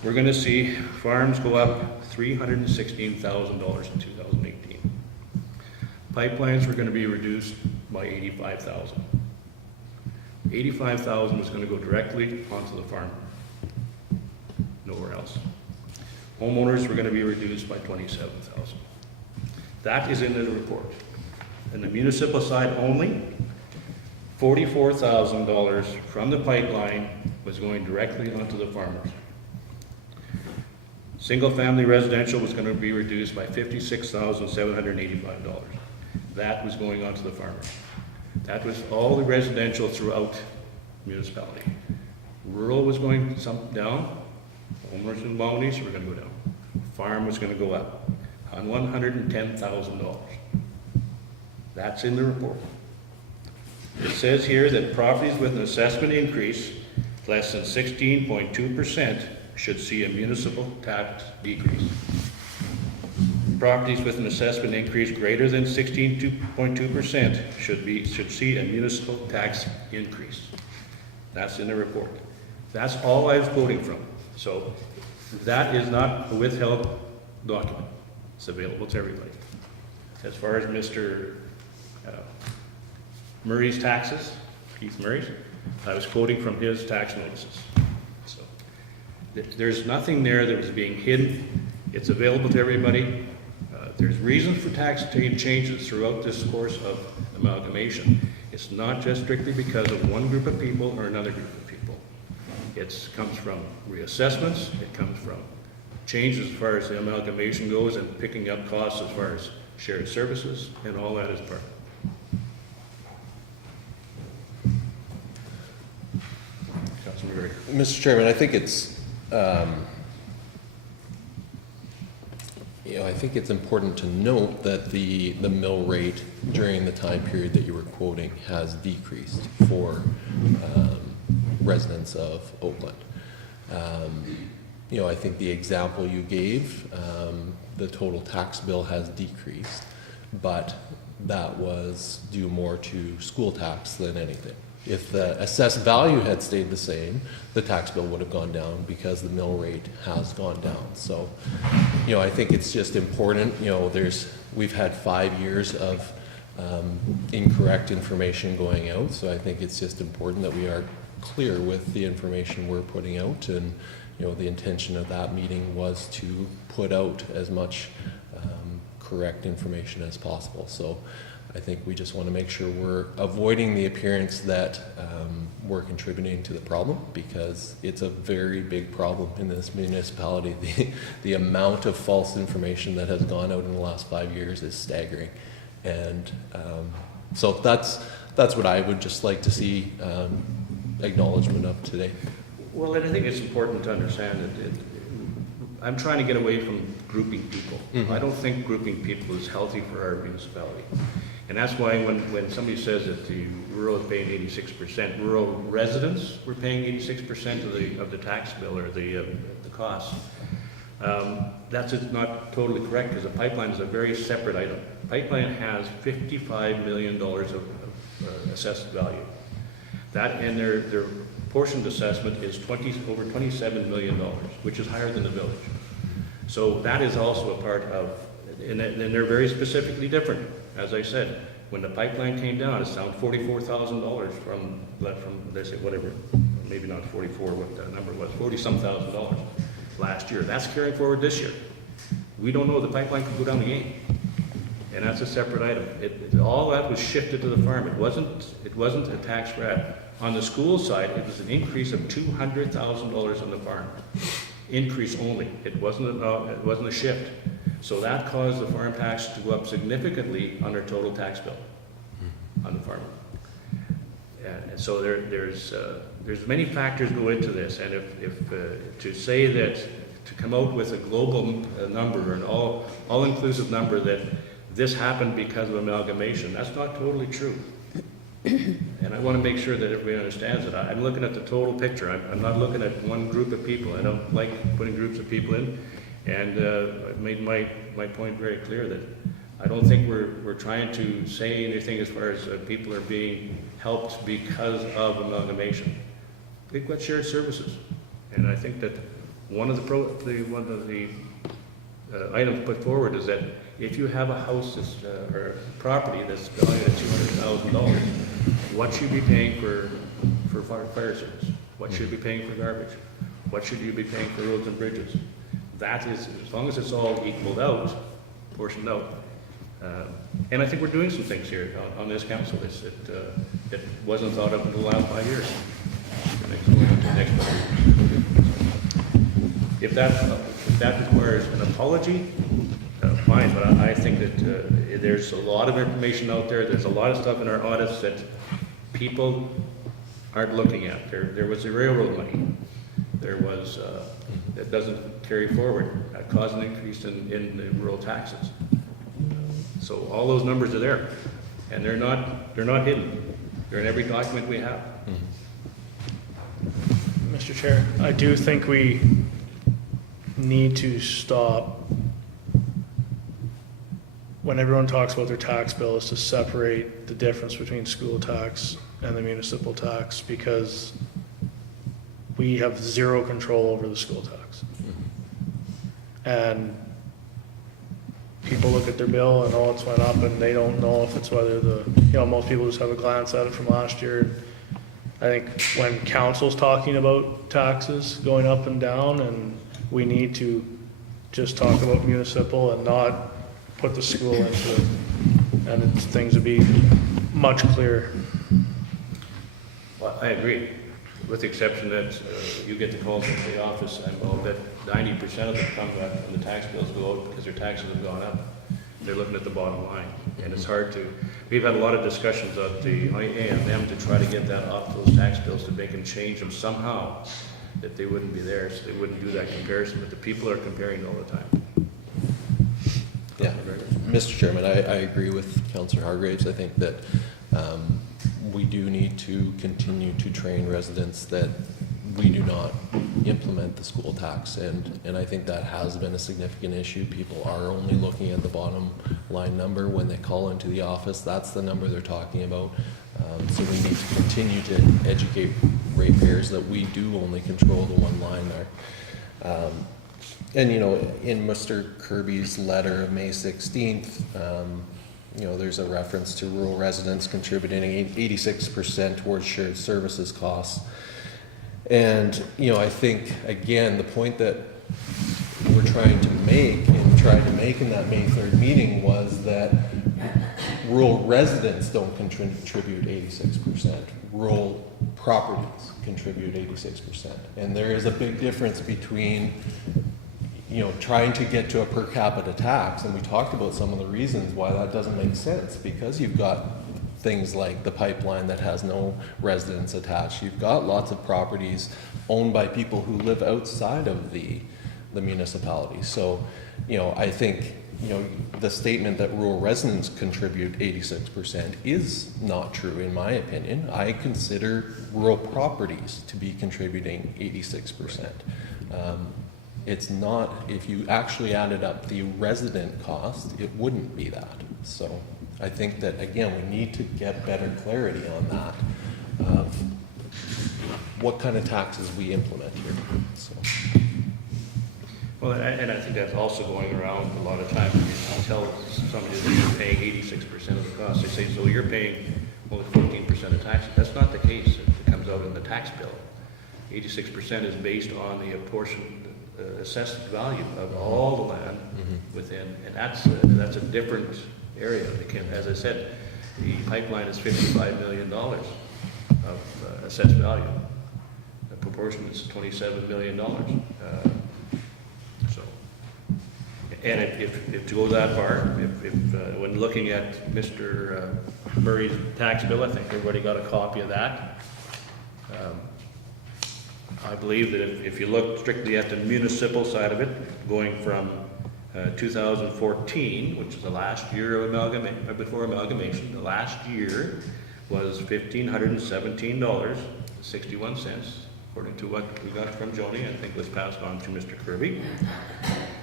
we're going to see farms go up $316,000 in 2018. Pipelines were going to be reduced by $85,000. $85,000 was going to go directly onto the farm, nowhere else. Homeowners were going to be reduced by $27,000. That is in the report. In the municipal side only, $44,000 from the pipeline was going directly onto the farmers. Single-family residential was going to be reduced by $56,785. That was going on to the farmers. That was all the residential throughout municipality. Rural was going down. Homeowners and Wawanesa were going to go down. Farm was going to go up on $110,000. That's in the report. It says here that properties with an assessment increase less than 16.2% should see a municipal tax decrease. Properties with an assessment increase greater than 16.2% should see a municipal tax increase. That's in the report. That's all I was quoting from. So that is not a withheld document. It's available to everybody. As far as Mr. Murray's taxes, Keith Murray's, I was quoting from his tax notices. So there's nothing there that was being hidden. It's available to everybody. There's reasons for tax changes throughout this course of amalgamation. It's not just strictly because of one group of people or another group of people. It comes from reassessments, it comes from changes as far as the amalgamation goes and picking up costs as far as shared services, and all that is part of it. Councilor McGregor. Mr. Chairman, I think I think it's important to note that the mill rate during the time period that you were quoting has decreased for residents of Oakland. I think the example you gave, the total tax bill has decreased, but that was due more to school tax than anything. If the assessed value had stayed the same, the tax bill would have gone down because the mill rate has gone down. So, I think it's just important, we've had 5 years of incorrect information going out, so I think it's just important that we are clear with the information we're putting out, and the intention of that meeting was to put out as much correct information as possible. So I think we just want to make sure we're avoiding the appearance that we're contributing to the problem, because it's a very big problem in this municipality. The amount of false information that has gone out in the last 5 years is staggering. And so that's what I would just like to see acknowledgement of today. Well, and I think it's important to understand that I'm trying to get away from grouping people. Mhm. I don't think grouping people is healthy for our municipality. And that's why when somebody says that the rural is paying 86%, rural residents were paying 86% of the tax bill or the cost. That's just not totally correct, because the pipeline is a very separate item. Pipeline has $55 million of assessed value. That, and their portioned assessment is over $27 million, which is higher than the village. So that is also a part of, and they're very specifically different. As I said, when the pipeline came down, it's down $44,000 from they say whatever, maybe not 44, what that number was, 40-some thousand dollars last year. That's carrying forward this year. We don't know, the pipeline could go down again. And that's a separate item. All that was shifted to the farm. It wasn't a tax grab. On the school side, it was an increase of $200,000 on the farm. Increase only. It wasn't a shift. So that caused the farm tax to go up significantly on their total tax bill on the farm. And so there's many factors go into this. And if to say that, to come out with a global number, an all-inclusive number, that this happened because of amalgamation, that's not totally true. And I want to make sure that everybody understands it. I'm looking at the total picture. I'm not looking at one group of people. I don't like putting groups of people in. And I've made my point very clear that I don't think we're trying to say anything as far as people are being helped because of amalgamation. We've got shared services. And I think that one of the items put forward is that if you have a house or a property that's valued at $200,000, what should you be paying for fire service? What should you be paying for garbage? What should you be paying for roads and bridges? That is, as long as it's all equaled out, portioned out. And I think we're doing some things here on this council that wasn't thought of in the last 5 years. If that requires an apology, fine, but I think that there's a lot of information out there. There's a lot of stuff in our audits that people aren't looking at. There was the railroad money. There was, that doesn't carry forward, cause an increase in the rural taxes. So all those numbers are there, and they're not hidden. They're in every document we have. Mr. Chair, I do think we need to stop when everyone talks about their tax bill is to separate the difference between school tax and the municipal tax, because we have zero control over the school tax. And people look at their bill and it's went up, and they don't know if it's whether most people just have a glance at it from last year. I think when council's talking about taxes going up and down, and we need to just talk about municipal and not put the school into it, and things would be much clearer. Well, I agree, with the exception that you get the calls from the office, and I'll bet 90% of them come back when the tax bills go out because their taxes have gone up. They're looking at the bottom line, and it's hard to. We've had a lot of discussions at the AMM to try to get that off those tax bills, to make them change them somehow, that they wouldn't be there, so they wouldn't do that comparison. But the people are comparing all the time. Yeah, Mr. Chairman, I agree with Councillor Hargraves. I think that we do need to continue to train residents that we do not implement the school tax, and I think that has been a significant issue. People are only looking at the bottom line number when they call into the office. That's the number they're talking about. So we need to continue to educate ratepayers that we do only control the one line there. And you know, in Mr. Kirby's letter of May 16th, you know, there's a reference to rural residents contributing 86% towards shared services costs. And, you know, I think, again, the point that we're trying to make and tried to make in that May 3rd meeting was that rural residents don't contribute 86%. Rural properties contribute 86%. And there is a big difference between, you know, trying to get to a per capita tax, and we talked about some of the reasons why that doesn't make sense, because you've got things like the pipeline that has no residents attached. You've got lots of properties owned by people who live outside of the municipality. So, you know, I think, you know, the statement that rural residents contribute 86% is not true in my opinion. I consider rural properties to be contributing 86%. It's not, if you actually added up the resident cost, it wouldn't be that. So I think that, again, we need to get better clarity on that, of what kind of taxes we implement here. So. Well, and I think that's also going around a lot of times. You tell somebody that you're paying 86% of the cost, they say, so you're paying only 14% of taxes. That's not the case. It comes out in the tax bill. 86% is based on the apportioned assessed value of all the land within, and that's a different area. As I said, the pipeline is $55 million of assessed value. The proportion is $27 million. So, and if to go that far, when looking at Mr. Murray's tax bill, I think everybody got a copy of that. I believe that if you look strictly at the municipal side of it, going from 2014, which is the last year of before amalgamation, the last year was $1,517.61, according to what we got from Joni. I think was passed on to Mr. Kirby.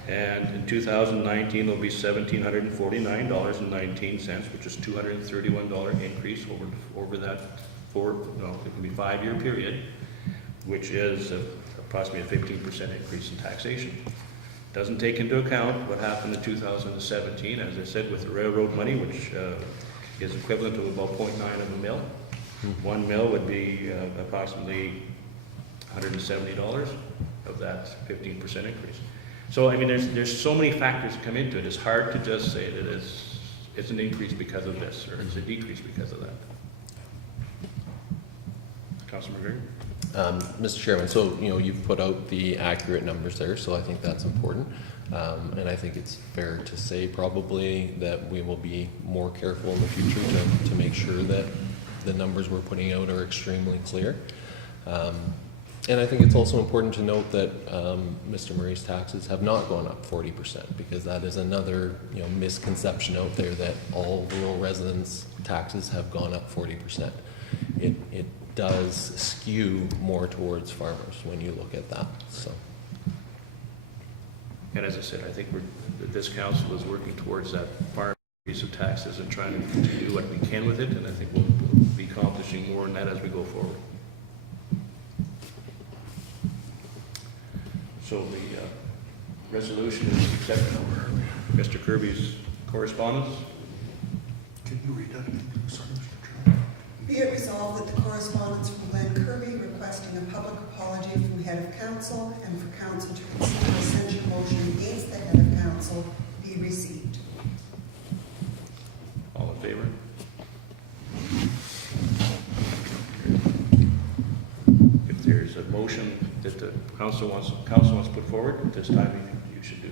And in 2019, it'll be $1,749.19, which is $231 increase over that it can be 5-year period, which is approximately a 15% increase in taxation. Doesn't take into account what happened in 2017, as I said, with the railroad money, which is equivalent to about 0.9 of a mil. 1 mil would be approximately $170 of that 15% increase. So, I mean, there's so many factors that come into it. It's hard to just say that it's an increase because of this, or it's a decrease because of that. Councilor McGregor? Mr. Chairman, so, you know, you've put out the accurate numbers there, so I think that's important. And I think it's fair to say probably that we will be more careful in the future to make sure that the numbers we're putting out are extremely clear. And I think it's also important to note that Mr. Murray's taxes have not gone up 40%, because that is another, you know, misconception out there that all rural residents' taxes have gone up 40%. It does skew more towards farmers when you look at that. So. And as I said, I think this council is working towards that farm increase of taxes and trying to do what we can with it, and I think we'll be accomplishing more in that as we go forward. So the resolution is accepted. Mr. Kirby's correspondence. Can you read that again? Sorry, Mr. Chairman. Be it resolved that the correspondence from Glenn Kirby requesting a public apology from head of council and for council to consider a censure motion against the head of council be received. All in favor? If there's a motion that the council wants to put forward, at this time you should do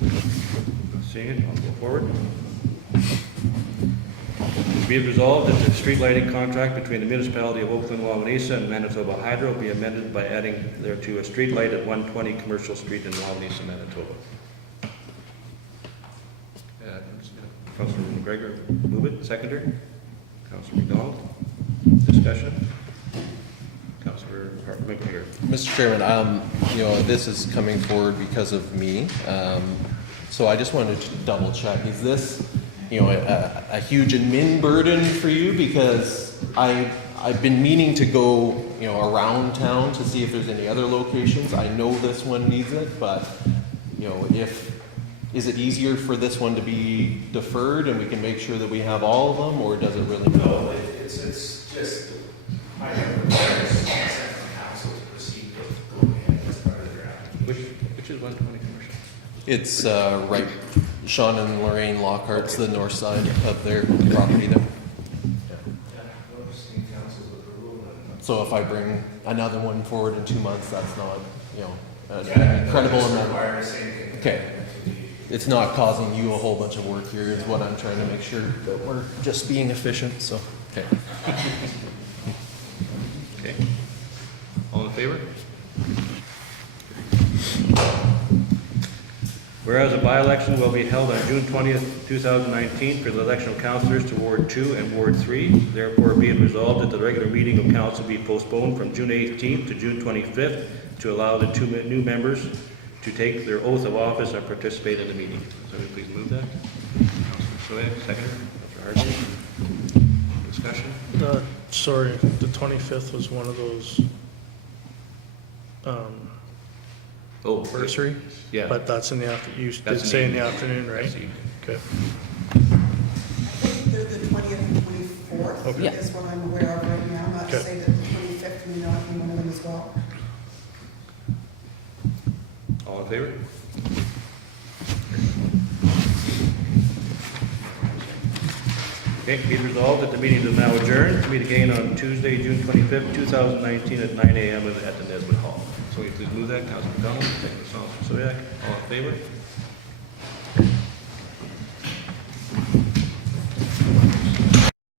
that. Seeing it, I'll go forward. Be it resolved that the street lighting contract between the Municipality of Oakland-Wawanesa and Manitoba Hydro be amended by adding thereto a street light at 120 Commercial Street in Wawanesa, Manitoba. Councilor McGregor, move it. Seconder. Councilor McDonald. Discussion. Councilor McGregor. Mr. Chairman, this is coming forward because of me. So I just wanted to double check. Is this, a huge admin burden for you? Because I've been meaning to go, around town to see if there's any other locations. I know this one needs it, but, is it easier for this one to be deferred and we can make sure that we have all of them, or does it really matter? No, it's just, I have required consent from council to proceed with going ahead as part of their application. Which is 120 Commercial? It's right, Sean and Lorraine Lockhart's the north side of their property there. We'll just need council's approval and. So if I bring another one forward in 2 months, that's not, an Yeah, incredible just amount. require the same thing. Okay. It's not causing you a whole bunch of work here, is what I'm trying to make sure that we're just being efficient, so, okay. Okay. All in favor? Whereas a by-election will be held on June 20th, 2019 for the election of councillors to Ward 2 and Ward 3, therefore be it resolved that the regular meeting of council be postponed from June 18th to June 25th to allow the 2 new members to take their oath of office and participate in the meeting. Somebody please move that. Councilor Soya, seconder. Councilor Hartley. Discussion? Sorry, the 25th was one of those, Oh, anniversary, yeah. but that's in the you That's did in say the in the afternoon, right? That's the evening. Okay. I think they're the 20th and 24th, Okay. Yeah. is what I'm aware of right now. Not to Okay. say that the 25th may not be one of them as well. All in favor? Okay, be it resolved that the meeting is now adjourned. To meet again on Tuesday, June 25th, 2019 at 9 a.m. at the Nesbitt Hall. So will you please move that, Councilor McDonald, second Councilor Soyak, all in favor?